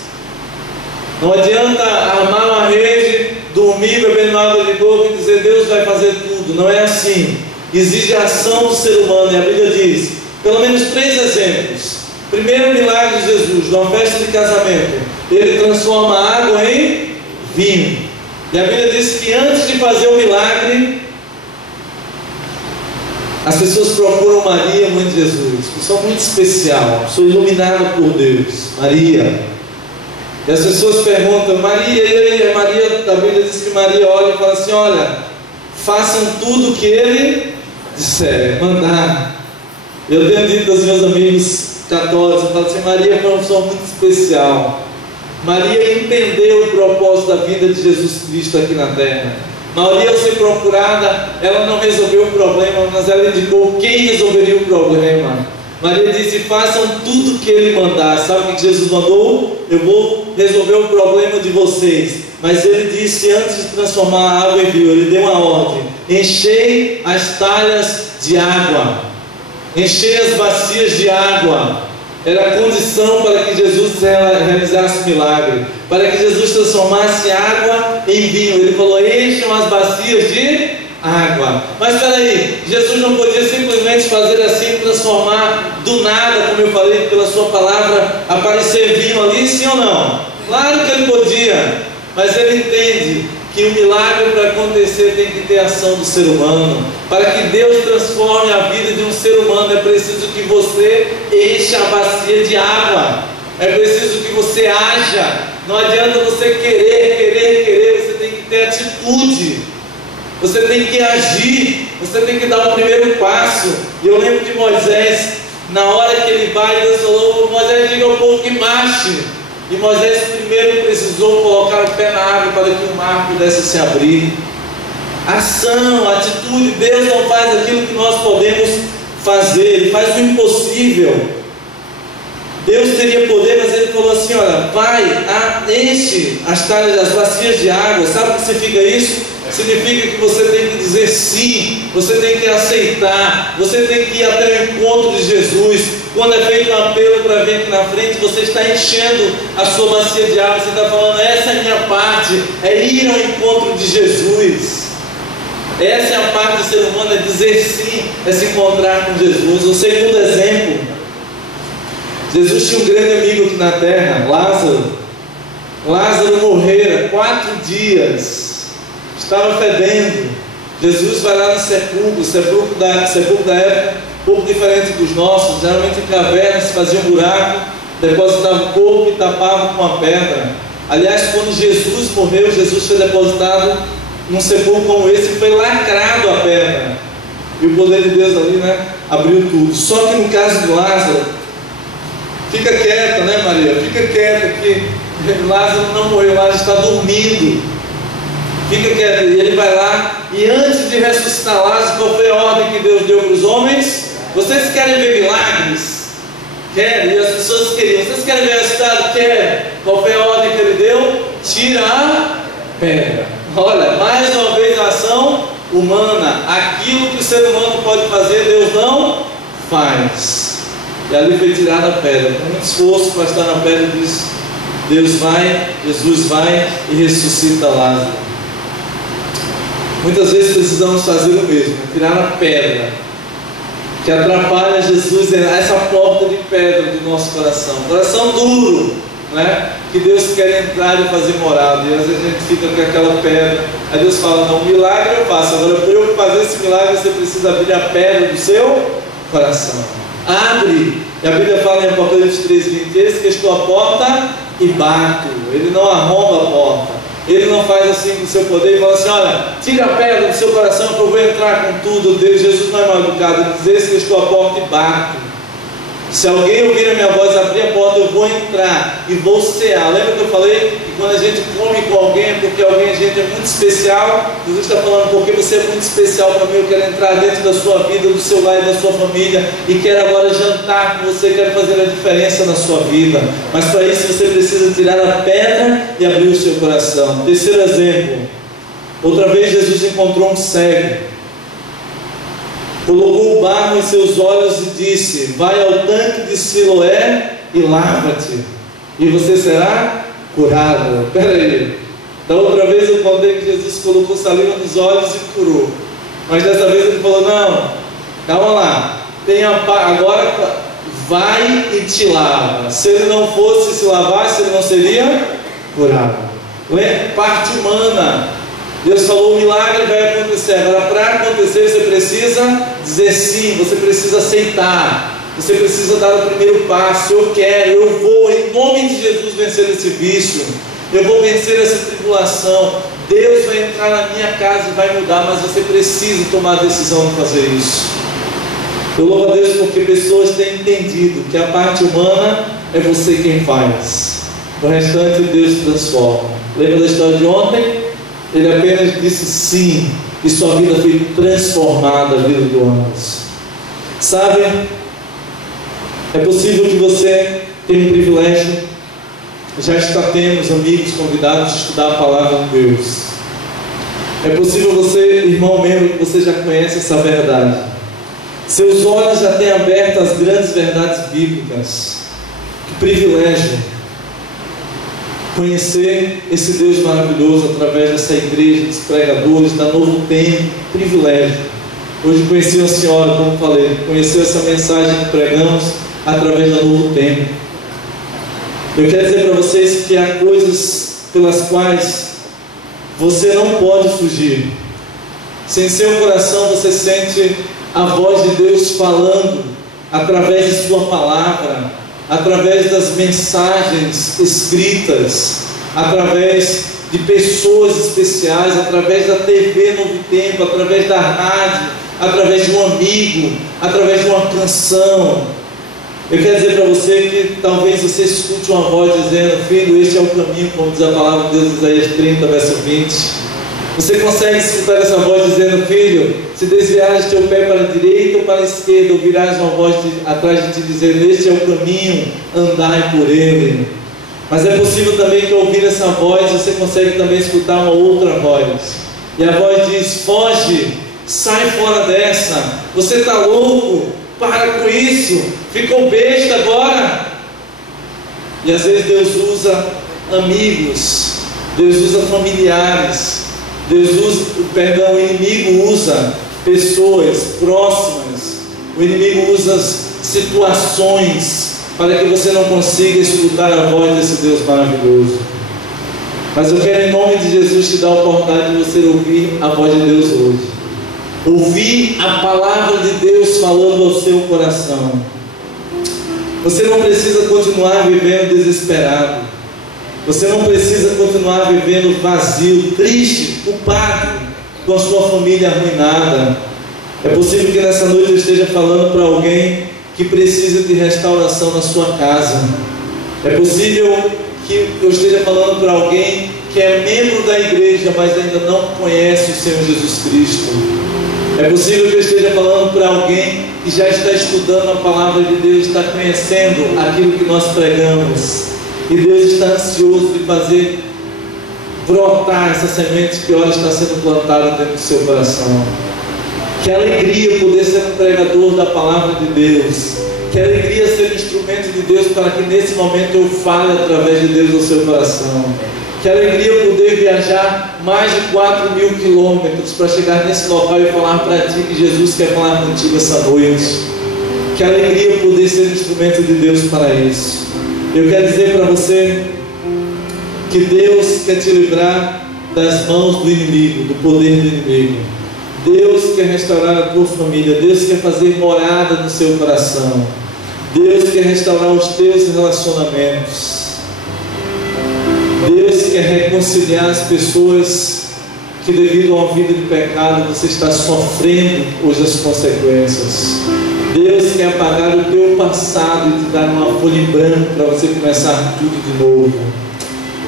Não adianta armar uma rede, dormir, bebendo água de coco e dizer: Deus vai fazer tudo. Não é assim. Exige a ação do ser humano, e a Bíblia diz pelo menos 3 exemplos. Primeiro milagre de Jesus, numa festa de casamento, Ele transforma a água em vinho. E a Bíblia diz que antes de fazer o milagre, as pessoas procuram Maria, mãe de Jesus, pessoa muito especial, pessoa iluminada por Deus, Maria. E as pessoas perguntam: Maria, e aí? Maria, a Bíblia diz que Maria olha e fala assim: olha, façam tudo o que Ele disser, mandar. Eu tenho dito aos meus amigos católicos, eu falo assim: Maria foi uma pessoa muito especial. Maria entendeu o propósito da vida de Jesus Cristo aqui na terra. Maria, ao ser procurada, ela não resolveu o problema, mas ela indicou quem resolveria o problema. Maria disse: façam tudo que Ele mandar. Sabe o que Jesus mandou? Eu vou resolver o problema de vocês. Mas Ele disse, antes de transformar a água em vinho, Ele deu uma ordem: enchei as talhas de água, enchei as bacias de água. Era a condição para que Jesus realizasse o milagre, para que Jesus transformasse água em vinho. Ele falou: encham as bacias de água. Mas espera aí, Jesus não podia simplesmente fazer assim, transformar do nada, como eu falei, pela sua palavra, aparecer vinho ali, sim ou não? Claro que Ele podia, mas Ele entende que o milagre, para acontecer, tem que ter ação do ser humano. Para que Deus transforme a vida de um ser humano, é preciso que você encha a bacia de água. É preciso que você haja. Não adianta você querer, você tem que ter atitude. Você tem que agir, você tem que dar o primeiro passo. E eu lembro de Moisés, na hora que ele vai, Deus falou: Moisés, diga ao povo que marche. E Moisés primeiro precisou colocar o pé na água para que o mar pudesse se abrir. Ação, atitude. Deus não faz aquilo que nós podemos fazer, Ele faz o impossível. Deus teria poder, mas Ele falou assim: olha, vai, enche as talhas, as bacias de água. Sabe o que significa isso? Significa que você tem que dizer sim, você tem que aceitar, você tem que ir até o encontro de Jesus. Quando é feito um apelo para vir aqui na frente, você está enchendo a sua bacia de água, você está falando: essa é a minha parte, é ir ao encontro de Jesus. Essa é a parte do ser humano, é dizer sim, é se encontrar com Jesus. O segundo exemplo, Jesus tinha um grande amigo aqui na terra, Lázaro. Lázaro morrera 4 dias, estava fedendo. Jesus vai lá no sepulcro, sepulcro da época, um pouco diferente dos nossos. Geralmente em cavernas se fazia um buraco, depositava o corpo e tapava com uma pedra. Aliás, quando Jesus morreu, Jesus foi depositado num sepulcro como esse, e foi lacrado a pedra. E o poder de Deus ali, abriu tudo. Só que no caso de Lázaro, fica quieta, Maria? Fica quieta, que Lázaro não morreu, Lázaro está dormindo. Fica quieta. E ele vai lá, e antes de ressuscitar Lázaro, qual foi a ordem que Deus deu para os homens? Vocês querem ver milagres? Querem? E as pessoas queriam. Vocês querem ver resultado? Querem. Qual foi a ordem que ele deu? Tira a pedra. Olha, mais uma vez a ação humana. Aquilo que o ser humano pode fazer, Deus não faz. E ali foi tirada a pedra. Com muito esforço para estar na pedra, diz: Deus vai, Jesus vai e ressuscita Lázaro. Muitas vezes precisamos fazer o mesmo, tirar a pedra que atrapalha Jesus, essa porta de pedra do nosso coração. Coração duro, que Deus quer entrar e fazer morada. E às vezes a gente fica com aquela pedra. Aí Deus fala: não, milagre eu faço. Agora, para eu fazer esse milagre, você precisa abrir a pedra do seu coração. Abre. E a Bíblia fala em Apocalipse 3:20: eis que estou à porta e bato. Ele não arromba a porta. Ele não faz assim com o seu poder e fala assim: olha, tira a pedra do seu coração que eu vou entrar com tudo. Deus, Jesus não é mal educado. Ele diz: eis que estou à porta e bato. Se alguém ouvir a minha voz, abrir a porta, eu vou entrar e vou cear. Lembra que eu falei que quando a gente come com alguém é porque alguém, a gente é muito especial? Jesus está falando: porque você é muito especial para mim, eu quero entrar dentro da sua vida, do seu lar e da sua família, e quero agora jantar com você, quero fazer a diferença na sua vida. Mas para isso você precisa tirar a pedra e abrir o seu coração. Terceiro exemplo, outra vez Jesus encontrou um cego, colocou o barro em seus olhos e disse: vai ao tanque de Siloé e lava-te, e você será curado. Espera aí, da outra vez eu contei que Jesus colocou saliva nos olhos e curou, mas dessa vez ele falou: não, calma lá, agora vai e te lava. Se ele não fosse se lavar, ele não seria curado. Parte humana. Deus falou: o milagre vai acontecer. Agora, para acontecer, você precisa dizer sim, você precisa aceitar, você precisa dar o primeiro passo. Eu quero, eu vou, em nome de Jesus, vencer esse vício, eu vou vencer essa tribulação. Deus vai entrar na minha casa e vai mudar, mas você precisa tomar a decisão de fazer isso. Eu louvo a Deus porque pessoas têm entendido que a parte humana é você quem faz, o restante Deus transforma. Lembra da história de ontem? Ele apenas disse sim, e sua vida foi transformada, a vida do Anderson. Sabe, é possível que você tenha um privilégio, já está tendo os amigos convidados a estudar a palavra de Deus. É possível você, irmão membro, que você já conhece essa verdade. Seus olhos já têm aberto as grandes verdades bíblicas. Que privilégio conhecer esse Deus maravilhoso através dessa igreja, dos pregadores, da Novo Tempo. Privilégio. Hoje conheci uma senhora, como falei, conheceu essa mensagem que pregamos através da Novo Tempo. Eu quero dizer para vocês que há coisas pelas quais você não pode fugir. Sem seu coração você sente a voz de Deus falando através de sua palavra, através das mensagens escritas, através de pessoas especiais, através da TV Novo Tempo, através da rádio, através de um amigo, através de uma canção. Eu quero dizer para você que talvez você escute uma voz dizendo: filho, este é o caminho, como diz a palavra de Deus em Isaías 30, verso 20. Você consegue escutar essa voz dizendo: filho, se desviares teu pé para a direita ou para a esquerda, ouvirás uma voz atrás de ti dizendo: este é o caminho, andai por ele. Mas é possível também que ao ouvir essa voz, você consegue também escutar uma outra voz. E a voz diz: foge, sai fora dessa, você está louco, para com isso, ficou besta agora. E às vezes Deus usa amigos, Deus usa familiares, o inimigo usa pessoas próximas, o inimigo usa situações para que você não consiga escutar a voz desse Deus maravilhoso. Mas eu quero, em nome de Jesus, te dar a oportunidade de você ouvir a voz de Deus hoje. Ouvir a palavra de Deus falando ao seu coração. Você não precisa continuar vivendo desesperado. Você não precisa continuar vivendo vazio, triste, culpado, com a sua família arruinada. É possível que nessa noite eu esteja falando para alguém que precisa de restauração na sua casa. É possível que eu esteja falando para alguém que é membro da igreja, mas ainda não conhece o Senhor Jesus Cristo. É possível que eu esteja falando para alguém que já está estudando a palavra de Deus, está conhecendo aquilo que nós pregamos, e Deus está ansioso de fazer brotar essa semente que hoje está sendo plantada dentro do seu coração. Que alegria poder ser um pregador da palavra de Deus. Que alegria ser um instrumento de Deus para que nesse momento eu fale através de Deus ao seu coração. Que alegria poder viajar mais de 4.000 quilômetros para chegar nesse local e falar para ti que Jesus quer falar contigo essa noite. Que alegria poder ser um instrumento de Deus para isso. Eu quero dizer para você que Deus quer te livrar das mãos do inimigo, do poder do inimigo. Deus quer restaurar a tua família. Deus quer fazer morada no seu coração. Deus quer restaurar os teus relacionamentos. Deus quer reconciliar as pessoas que, devido a uma vida de pecado, você está sofrendo hoje as consequências. Deus quer apagar o teu passado e te dar uma folha em branco para você começar tudo de novo.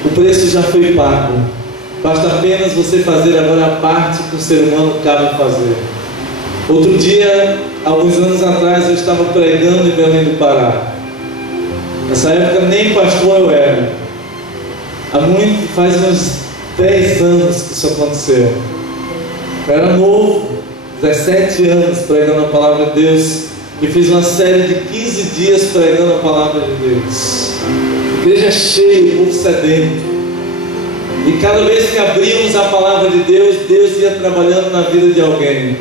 O preço já foi pago. Basta apenas você fazer agora a parte que o ser humano cabe fazer. Outro dia, alguns anos atrás, eu estava pregando em Belém do Pará. Nessa época nem pastor eu era. Faz uns 10 anos que isso aconteceu. Eu era novo, 17 anos pregando a palavra de Deus, e fiz uma série de 15 dias pregando a palavra de Deus. Igreja cheia, o povo sedento. E cada vez que abríamos a palavra de Deus, Deus ia trabalhando na vida de alguém.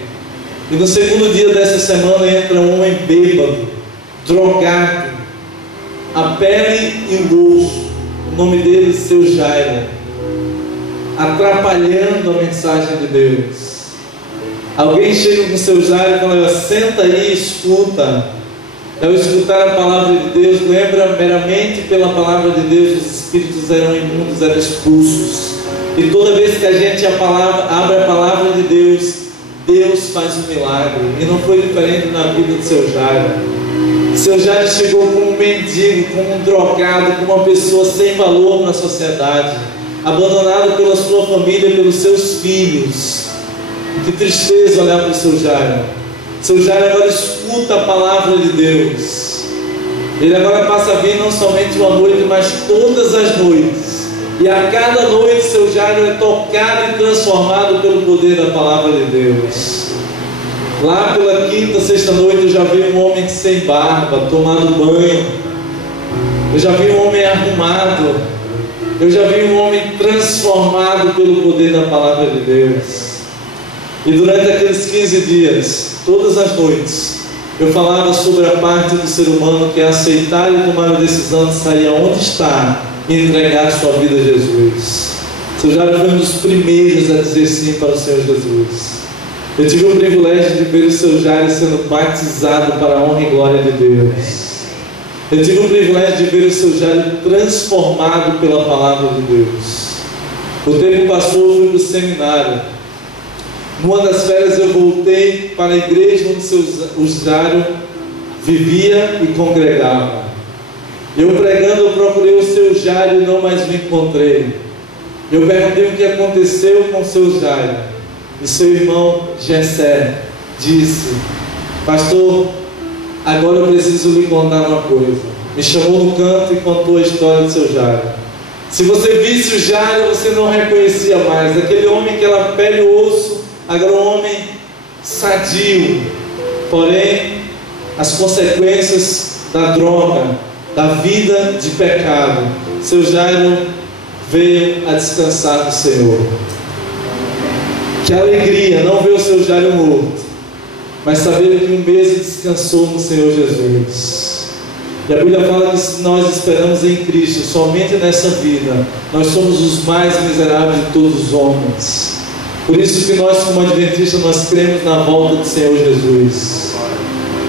E no segundo dia dessa semana entra um homem bêbado, drogado, a pele e o osso. O nome dele é Seu Jairo, atrapalhando a mensagem de Deus. Alguém chega com o Seu Jairo e fala: senta aí e escuta. Ao escutar a palavra de Deus, lembra meramente pela palavra de Deus, os espíritos eram imundos, eram expulsos. E toda vez que a gente abre a palavra de Deus, Deus faz um milagre. E não foi diferente na vida do Seu Jairo. Seu Jairo chegou como um mendigo, como um drogado, como uma pessoa sem valor na sociedade, abandonado pela sua família, pelos seus filhos. Que tristeza olhar para o Seu Jairo. Seu Jairo agora escuta a palavra de Deus. Ele agora passa a vir não somente uma noite, mas todas as noites. E a cada noite Seu Jairo é tocado e transformado pelo poder da palavra de Deus. Lá pela quinta, sexta noite eu já vi um homem sem barba, tomando banho. Eu já vi um homem arrumado. Eu já vi um homem transformado pelo poder da palavra de Deus. E durante aqueles 15 dias, todas as noites, eu falava sobre a parte do ser humano que é aceitar e tomar a decisão de sair aonde está e entregar sua vida a Jesus. Seu Jairo foi um dos primeiros a dizer sim para o Senhor Jesus. Eu tive o privilégio de ver o Seu Jairo sendo batizado para a honra e glória de Deus. Eu tive o privilégio de ver o Seu Jairo transformado pela palavra de Deus. O tempo passou, eu fui para o seminário. Numa das férias eu voltei para a igreja onde o Jário vivia e congregava. Eu pregando, eu procurei o seu Jário e não mais o encontrei. Eu perguntei o que aconteceu com o seu Jário. E seu irmão Gessé disse: pastor, agora eu preciso lhe contar uma coisa. Me chamou no canto e contou a história do seu Jário. Se você visse o Jário, você não reconhecia mais. Aquele homem que era pele e osso, agora um homem sadio. Porém, as consequências da droga, da vida de pecado, seu Jário veio a descansar do Senhor. Que alegria não ver o seu Jário morto, mas saber que um mês descansou no Senhor Jesus. E a Bíblia fala que se nós esperamos em Cristo somente nessa vida, nós somos os mais miseráveis de todos os homens. Por isso que nós, como adventistas, nós cremos na volta do Senhor Jesus.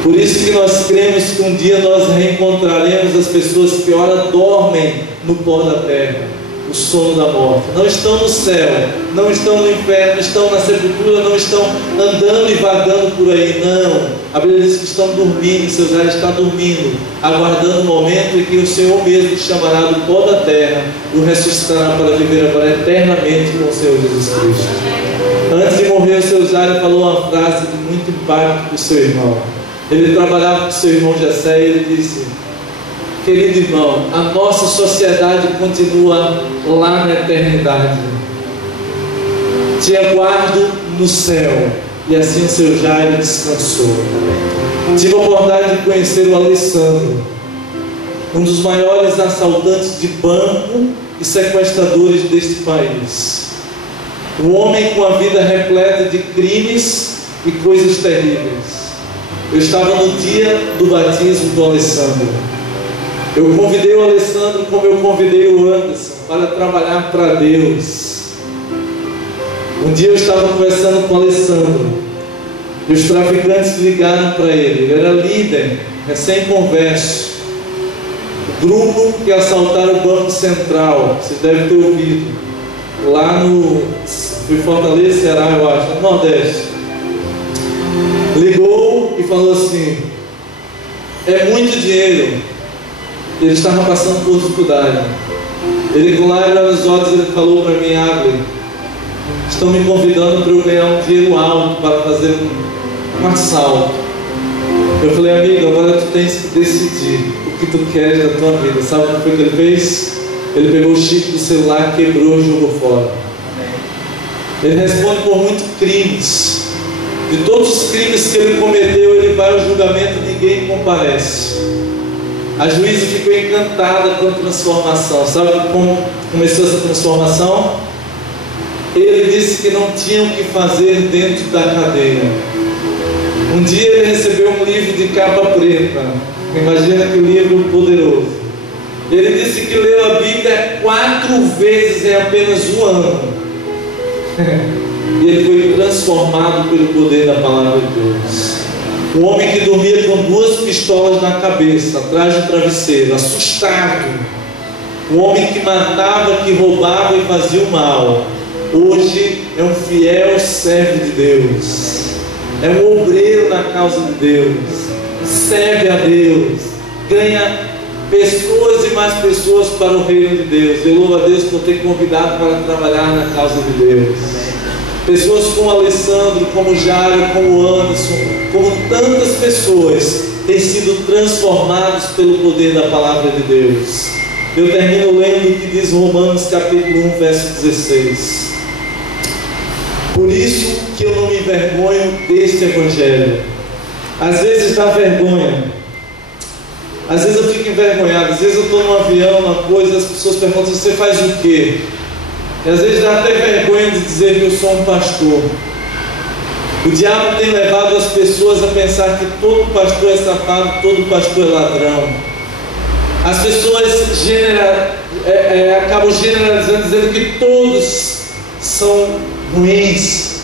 Por isso que nós cremos que um dia nós reencontraremos as pessoas que ora dormem no pó da terra, o sono da morte. Não estão no céu, não estão no inferno, não estão na sepultura, não estão andando e vagando por aí, não. A Bíblia diz que estão dormindo, seu Jário está dormindo, aguardando o momento em que o Senhor mesmo chamará do pó da terra e o ressuscitará para viver agora eternamente com o Senhor Jesus Cristo. Antes de morrer, o seu Jário falou uma frase de muito impacto para o seu irmão. Ele trabalhava com o seu irmão Gessé e ele disse: querido irmão, a nossa sociedade continua lá na eternidade. Te aguardo no céu. E assim o seu Jário descansou. Tive a oportunidade de conhecer o Alessandro, um dos maiores assaltantes de banco e sequestradores deste país. Um homem com a vida repleta de crimes e coisas terríveis. Eu estava no dia do batismo do Alessandro. Eu convidei o Alessandro como eu convidei o Anderson para trabalhar para Deus. Um dia eu estava conversando com o Alessandro e os traficantes ligaram para ele. Ele era líder, recém-converso. O grupo que assaltaram o Banco Central, vocês devem ter ouvido, lá no Fortaleza, Ceará, eu acho, no Nordeste. Ligou e falou assim: é muito dinheiro. Ele estava passando por dificuldade. Ele, com lágrimas nos olhos, ele falou para mim: Abre, estão me convidando para eu ganhar um dinheiro alto para fazer um assalto. Eu falei: amigo, agora tu tens que decidir o que tu queres da tua vida. Sabe o que foi que ele fez? Ele pegou o chip do celular, quebrou e jogou fora. Ele responde por muitos crimes. De todos os crimes que ele cometeu, ele vai ao julgamento e ninguém comparece. A juíza ficou encantada com a transformação. Sabe como começou essa transformação? Ele disse que não tinha o que fazer dentro da cadeia. Um dia ele recebeu um livro de capa preta. Imagina que livro poderoso. Ele disse que leu a Bíblia 4 vezes em apenas um ano. E ele foi transformado pelo poder da palavra de Deus. Um homem que dormia com 2 pistolas na cabeça, atrás do travesseiro, assustado. Um homem que matava, que roubava e fazia o mal. Hoje é um fiel servo de Deus. É um obreiro na causa de Deus. Serve a Deus. Ganha pessoas e mais pessoas para o reino de Deus. Eu louvo a Deus por ter convidado para trabalhar na causa de Deus. Pessoas como Alessandro, como Jário, como Anderson, como tantas pessoas têm sido transformadas pelo poder da palavra de Deus. Eu termino lendo o que diz Romanos capítulo 1, verso 16. Por isso que eu não me envergonho deste evangelho. Às vezes dá vergonha. Às vezes eu fico envergonhado. Às vezes eu estou num avião, uma coisa, as pessoas perguntam: você faz o quê? E às vezes dá até vergonha de dizer que eu sou um pastor. O diabo tem levado as pessoas a pensar que todo pastor é safado, todo pastor é ladrão. As pessoas acabam generalizando, dizendo que todos são ruins,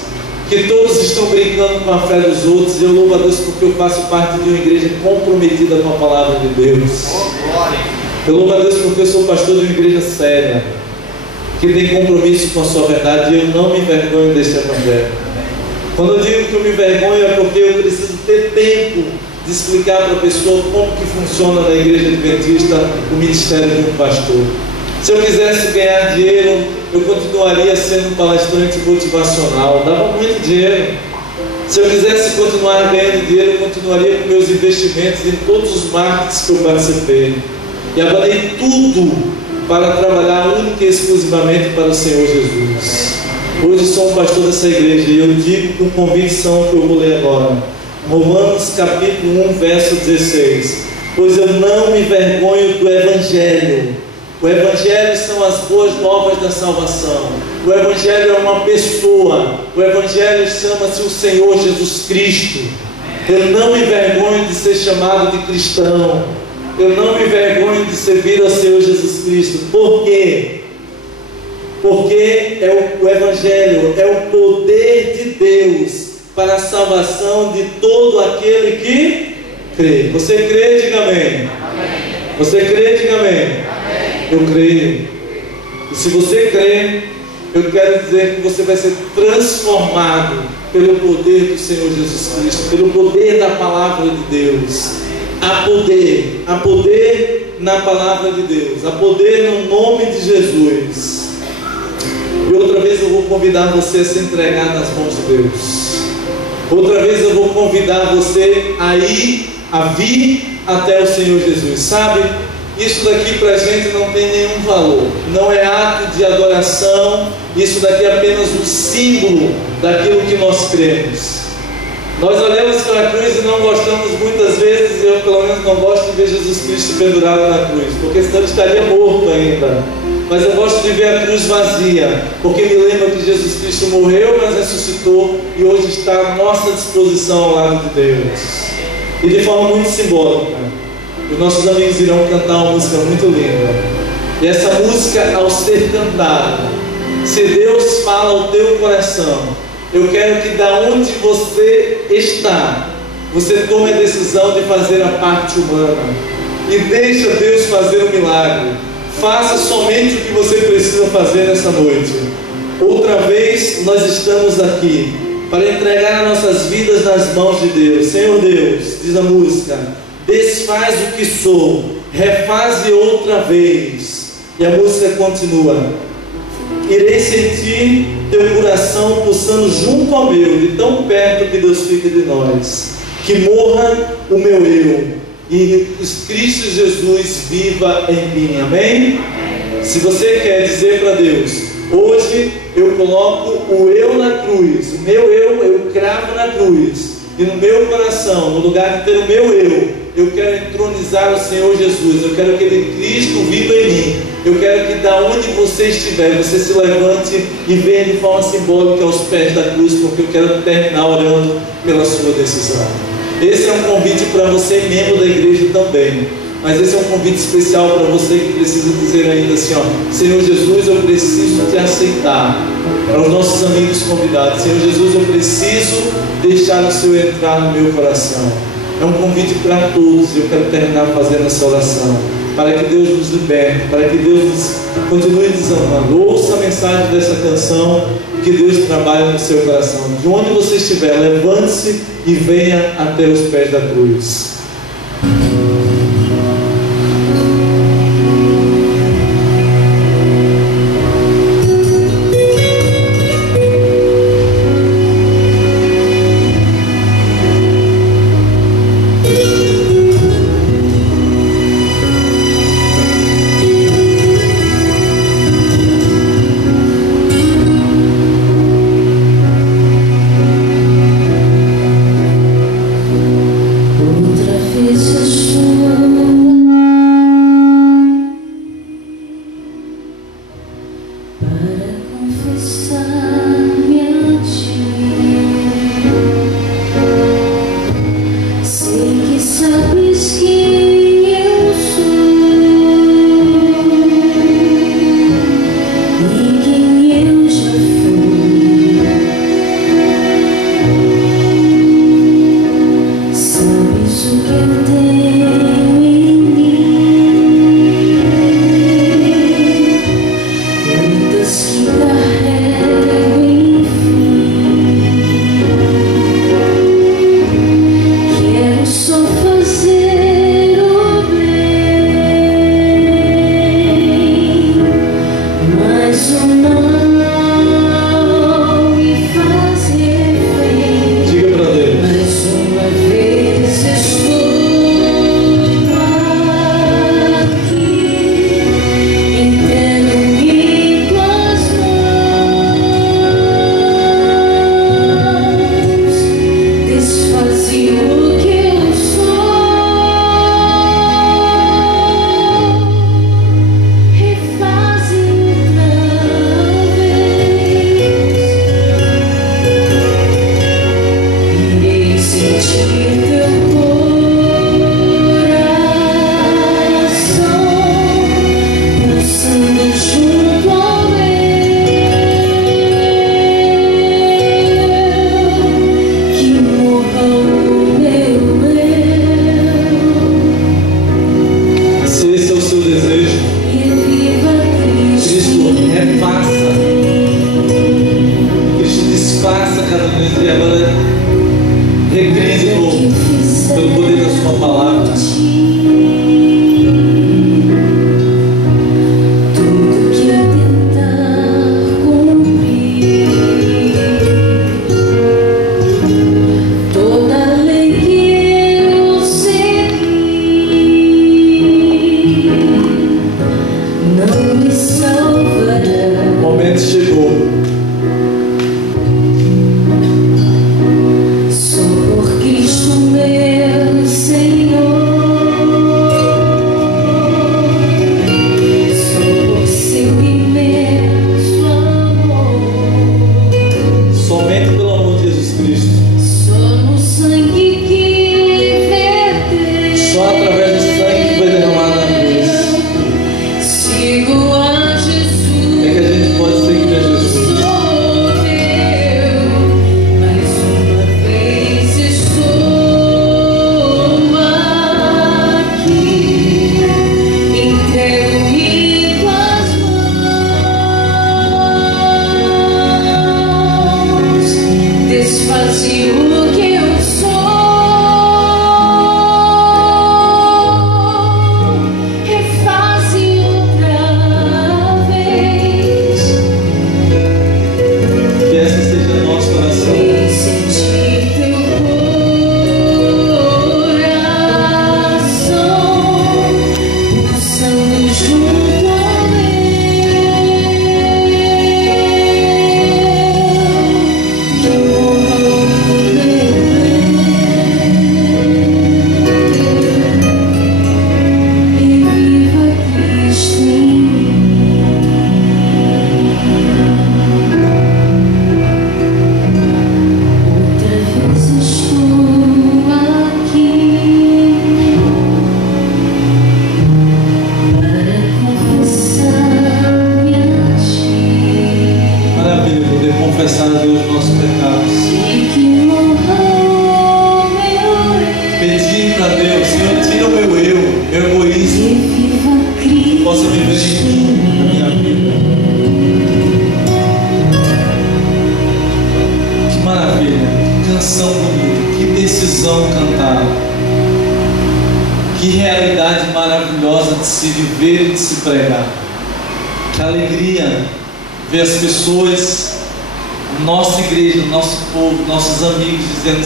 que todos estão brincando com a fé dos outros. E eu louvo a Deus porque eu faço parte de uma igreja comprometida com a palavra de Deus. Eu louvo a Deus porque eu sou pastor de uma igreja séria, que tem compromisso com a sua verdade, e eu não me envergonho desse evangelho. Quando eu digo que eu me envergonho, é porque eu preciso ter tempo de explicar para a pessoa como que funciona na igreja adventista o ministério de um pastor. Se eu quisesse ganhar dinheiro, eu continuaria sendo um palestrante motivacional, dava muito dinheiro. Se eu quisesse continuar ganhando dinheiro, eu continuaria com meus investimentos em todos os markets que eu participei. E abandonei tudo para trabalhar única e exclusivamente para o Senhor Jesus. Hoje sou um pastor dessa igreja e eu digo com convicção que eu vou ler agora. Romanos capítulo 1, verso 16. Pois eu não me envergonho do Evangelho. O Evangelho são as boas novas da salvação. O Evangelho é uma pessoa. O Evangelho chama-se o Senhor Jesus Cristo. Eu não me envergonho de ser chamado de cristão. Eu não me envergonho de servir ao Senhor Jesus Cristo. Por quê? Porque o Evangelho é o poder de Deus para a salvação de todo aquele que crê. Você crê? Diga amém. Você crê? Diga amém. Eu creio. E se você crê, eu quero dizer que você vai ser transformado pelo poder do Senhor Jesus Cristo, pelo poder da palavra de Deus. Há poder na palavra de Deus, há poder no nome de Jesus. E outra vez eu vou convidar você a se entregar nas mãos de Deus. Outra vez eu vou convidar você a vir até o Senhor Jesus. Sabe, isso daqui para a gente não tem nenhum valor, não é ato de adoração. Isso daqui é apenas um símbolo daquilo que nós cremos. Nós olhamos para a cruz e não gostamos muitas vezes, eu pelo menos não gosto de ver Jesus Cristo pendurado na cruz, porque senão ele estaria morto ainda. Mas eu gosto de ver a cruz vazia, porque me lembra que Jesus Cristo morreu, mas ressuscitou e hoje está à nossa disposição ao lado de Deus. E de forma muito simbólica, os nossos amigos irão cantar uma música muito linda. E essa música, ao ser cantada, se Deus fala ao teu coração, eu quero que da onde você está, você tome a decisão de fazer a parte humana e deixa Deus fazer o milagre. Faça somente o que você precisa fazer nessa noite. Outra vez nós estamos aqui para entregar as nossas vidas nas mãos de Deus. Senhor Deus, diz a música, desfaz o que sou, refaze outra vez. E a música continua, irei sentir teu coração pulsando junto ao meu, de tão perto que Deus fica de nós. Que morra o meu eu e Cristo Jesus viva em mim. Amém? Se você quer dizer para Deus, hoje eu coloco o eu na cruz, o meu eu cravo na cruz, e no meu coração, no lugar de ter o meu eu quero entronizar o Senhor Jesus. Eu quero que Ele, Cristo, viva em mim. Eu quero que da onde você estiver, você se levante e venha de forma simbólica aos pés da cruz, porque eu quero terminar orando pela sua decisão. Esse é um convite para você, membro da igreja também, mas esse é um convite especial para você que precisa dizer ainda assim, ó, Senhor Jesus, eu preciso te aceitar. Para os nossos amigos convidados, Senhor Jesus, eu preciso deixar o Senhor entrar no meu coração. É um convite para todos, e eu quero terminar fazendo essa oração, para que Deus nos liberte, para que Deus nos continue nos amando. Ouça a mensagem dessa canção, que Deus trabalha no seu coração. De onde você estiver, levante-se e venha até os pés da cruz.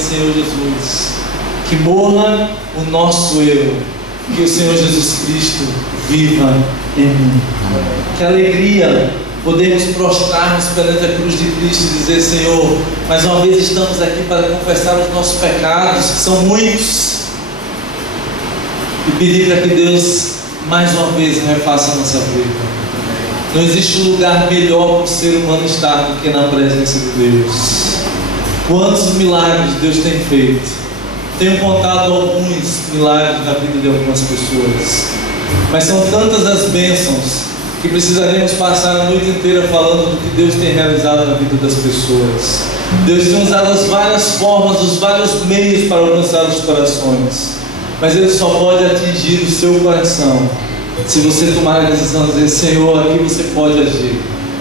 Senhor Jesus, que morra o nosso eu, que o Senhor Jesus Cristo viva em mim. Que alegria podermos prostrar-nos perante a cruz de Cristo e dizer: Senhor, mais uma vez estamos aqui para confessar os nossos pecados, que são muitos, e pedir para que Deus mais uma vez refaça a nossa vida. Não existe lugar melhor para o ser humano estar do que na presença de Deus. Quantos milagres Deus tem feito. Tenho contado alguns milagres na vida de algumas pessoas, mas são tantas as bênçãos que precisaremos passar a noite inteira falando do que Deus tem realizado na vida das pessoas. Deus tem usado as várias formas, os vários meios para alcançar os corações, mas Ele só pode atingir o seu coração se você tomar a decisão de dizer: Senhor, aqui você pode agir.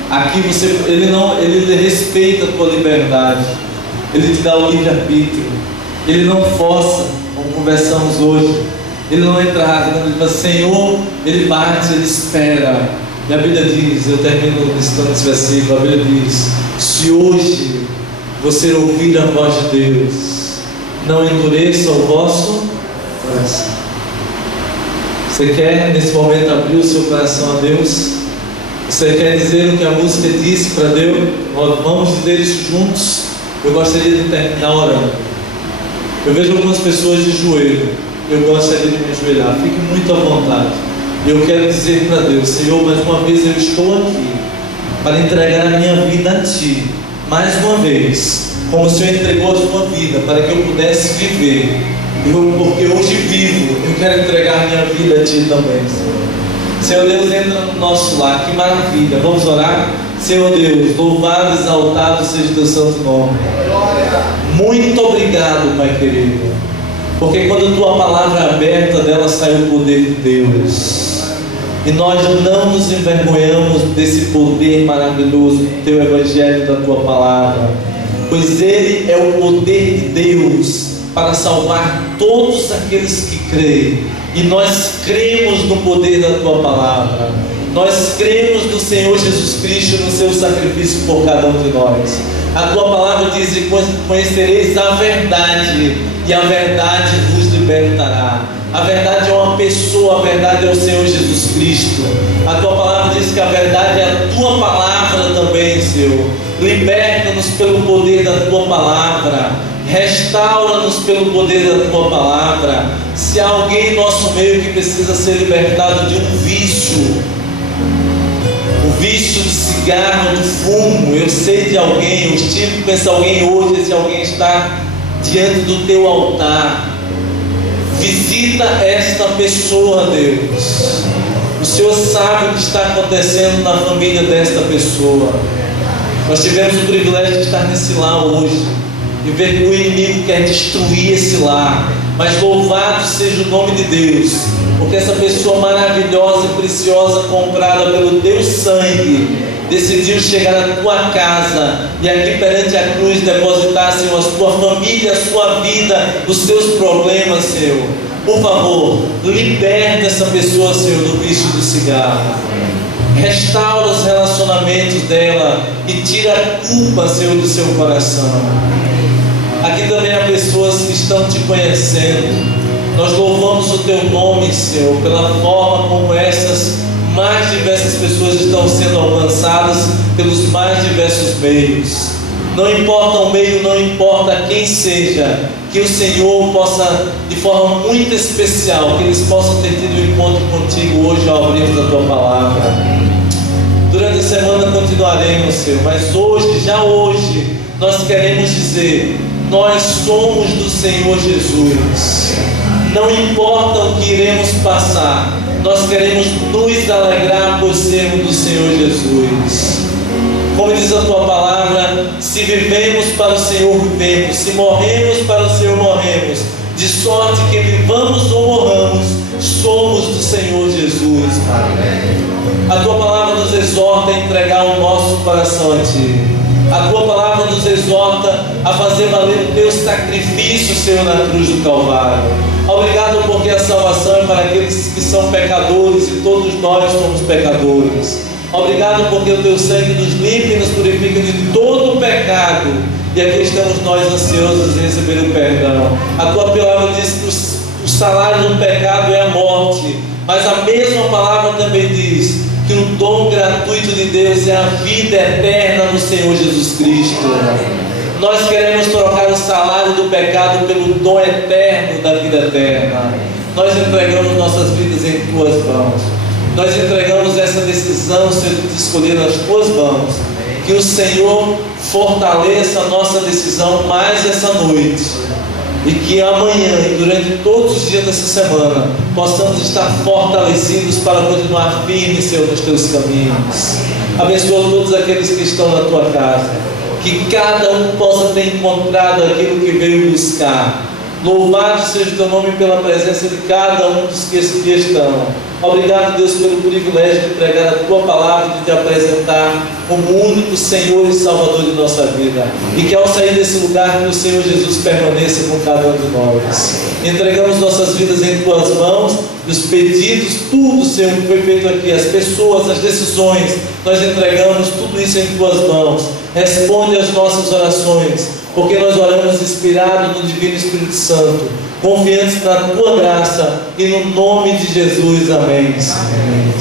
Aqui Ele respeita a tua liberdade. Ele te dá o livre-arbítrio. Ele não força, como conversamos hoje. Ele não entra rápido. Ele diz: Senhor, Ele bate, Ele espera. E a Bíblia diz, eu termino citando esse versículo, a Bíblia diz: se hoje você ouvir a voz de Deus, não endureça o vosso coração. Você quer nesse momento abrir o seu coração a Deus? Você quer dizer o que a música disse para Deus? Nós vamos dizer isso juntos. Eu gostaria de terminar orando. Eu vejo algumas pessoas de joelho. Eu gostaria de me ajoelhar. Fique muito à vontade. Eu quero dizer para Deus: Senhor, mais uma vez eu estou aqui para entregar a minha vida a Ti. Mais uma vez, como o Senhor entregou a sua vida para que eu pudesse viver. porque hoje vivo, eu quero entregar minha vida a Ti também, Senhor. Senhor Deus, entra no nosso lar, que maravilha. Vamos orar? Senhor Deus, louvado, exaltado seja o Teu santo nome. Muito obrigado, Pai querido, porque quando a Tua palavra é aberta, dela sai o poder de Deus, e nós não nos envergonhamos desse poder maravilhoso do Teu Evangelho, da Tua palavra, pois Ele é o poder de Deus para salvar todos aqueles que creem. E nós cremos no poder da Tua palavra. Nós cremos no Senhor Jesus Cristo, no Seu sacrifício por cada um de nós. A Tua palavra diz: e conhecereis a verdade, e a verdade vos libertará. A verdade é uma pessoa, a verdade é o Senhor Jesus Cristo. A Tua palavra diz que a verdade é a Tua palavra também, Senhor. Liberta-nos pelo poder da Tua palavra. Restaura-nos pelo poder da Tua palavra. Se há alguém em nosso meio que precisa ser libertado de um vício, o vício do cigarro, do fumo, eu sei de alguém, eu estive com esse alguém hoje, esse alguém está diante do Teu altar. Visita esta pessoa, Deus. O Senhor sabe o que está acontecendo na família desta pessoa. Nós tivemos o privilégio de estar nesse lar hoje e ver que o inimigo quer destruir esse lar, mas louvado seja o nome de Deus, porque essa pessoa maravilhosa e preciosa, comprada pelo Teu sangue, decidiu chegar à Tua casa e aqui perante a cruz depositar, Senhor, a Tua família, a sua vida, os Seus problemas, Senhor. Por favor, liberta essa pessoa, Senhor, do vício do cigarro. Restaura os relacionamentos dela e tira a culpa, Senhor, do seu coração. Aqui também há pessoas que estão Te conhecendo. Nós louvamos o Teu nome, Senhor, pela forma como essas mais diversas pessoas estão sendo alcançadas pelos mais diversos meios. Não importa o meio, não importa quem seja, que o Senhor possa, de forma muito especial, que eles possam ter tido um encontro contigo hoje ao abrirmos a Tua palavra. Durante a semana continuaremos, Senhor, mas hoje, já hoje, nós queremos dizer: nós somos do Senhor Jesus. Não importa o que iremos passar, nós queremos nos alegrar por sermos do Senhor Jesus. Como diz a Tua palavra, se vivemos para o Senhor, vivemos. Se morremos para o Senhor, morremos. De sorte que vivamos ou morramos, somos do Senhor Jesus. A Tua palavra nos exorta a entregar o nosso coração a Ti. A Tua palavra nos exorta a fazer valer o Teu sacrifício, Senhor, na cruz do Calvário. Obrigado porque a salvação é para aqueles que são pecadores, e todos nós somos pecadores. Obrigado porque o Teu sangue nos limpa e nos purifica de todo o pecado. E aqui estamos nós ansiosos em receber o perdão. A Tua palavra diz que o salário do pecado é a morte, mas a mesma palavra também diz que o dom gratuito de Deus é a vida eterna no Senhor Jesus Cristo. Nós queremos trocar o salário do pecado pelo dom eterno da vida eterna. Nós entregamos nossas vidas em Tuas mãos. Nós entregamos essa decisão, Senhor, de escolher nas Tuas mãos. Que o Senhor fortaleça a nossa decisão mais essa noite. E que amanhã e durante todos os dias dessa semana possamos estar fortalecidos para continuar firmes, Senhor, nos Teus caminhos. Abençoa todos aqueles que estão na Tua casa. Que cada um possa ter encontrado aquilo que veio buscar. Louvado seja o Teu nome pela presença de cada um dos que aqui estão. Obrigado, Deus, pelo privilégio de pregar a Tua palavra e de Te apresentar como o único Senhor e Salvador de nossa vida. E que ao sair desse lugar, que o Senhor Jesus permaneça com cada um de nós. Entregamos nossas vidas em Tuas mãos, os pedidos, tudo, Senhor, que foi feito aqui, as pessoas, as decisões, nós entregamos tudo isso em Tuas mãos. Responde às nossas orações, porque nós oramos inspirados no Divino Espírito Santo, confiantes na Tua graça e no nome de Jesus. Amém. Amém.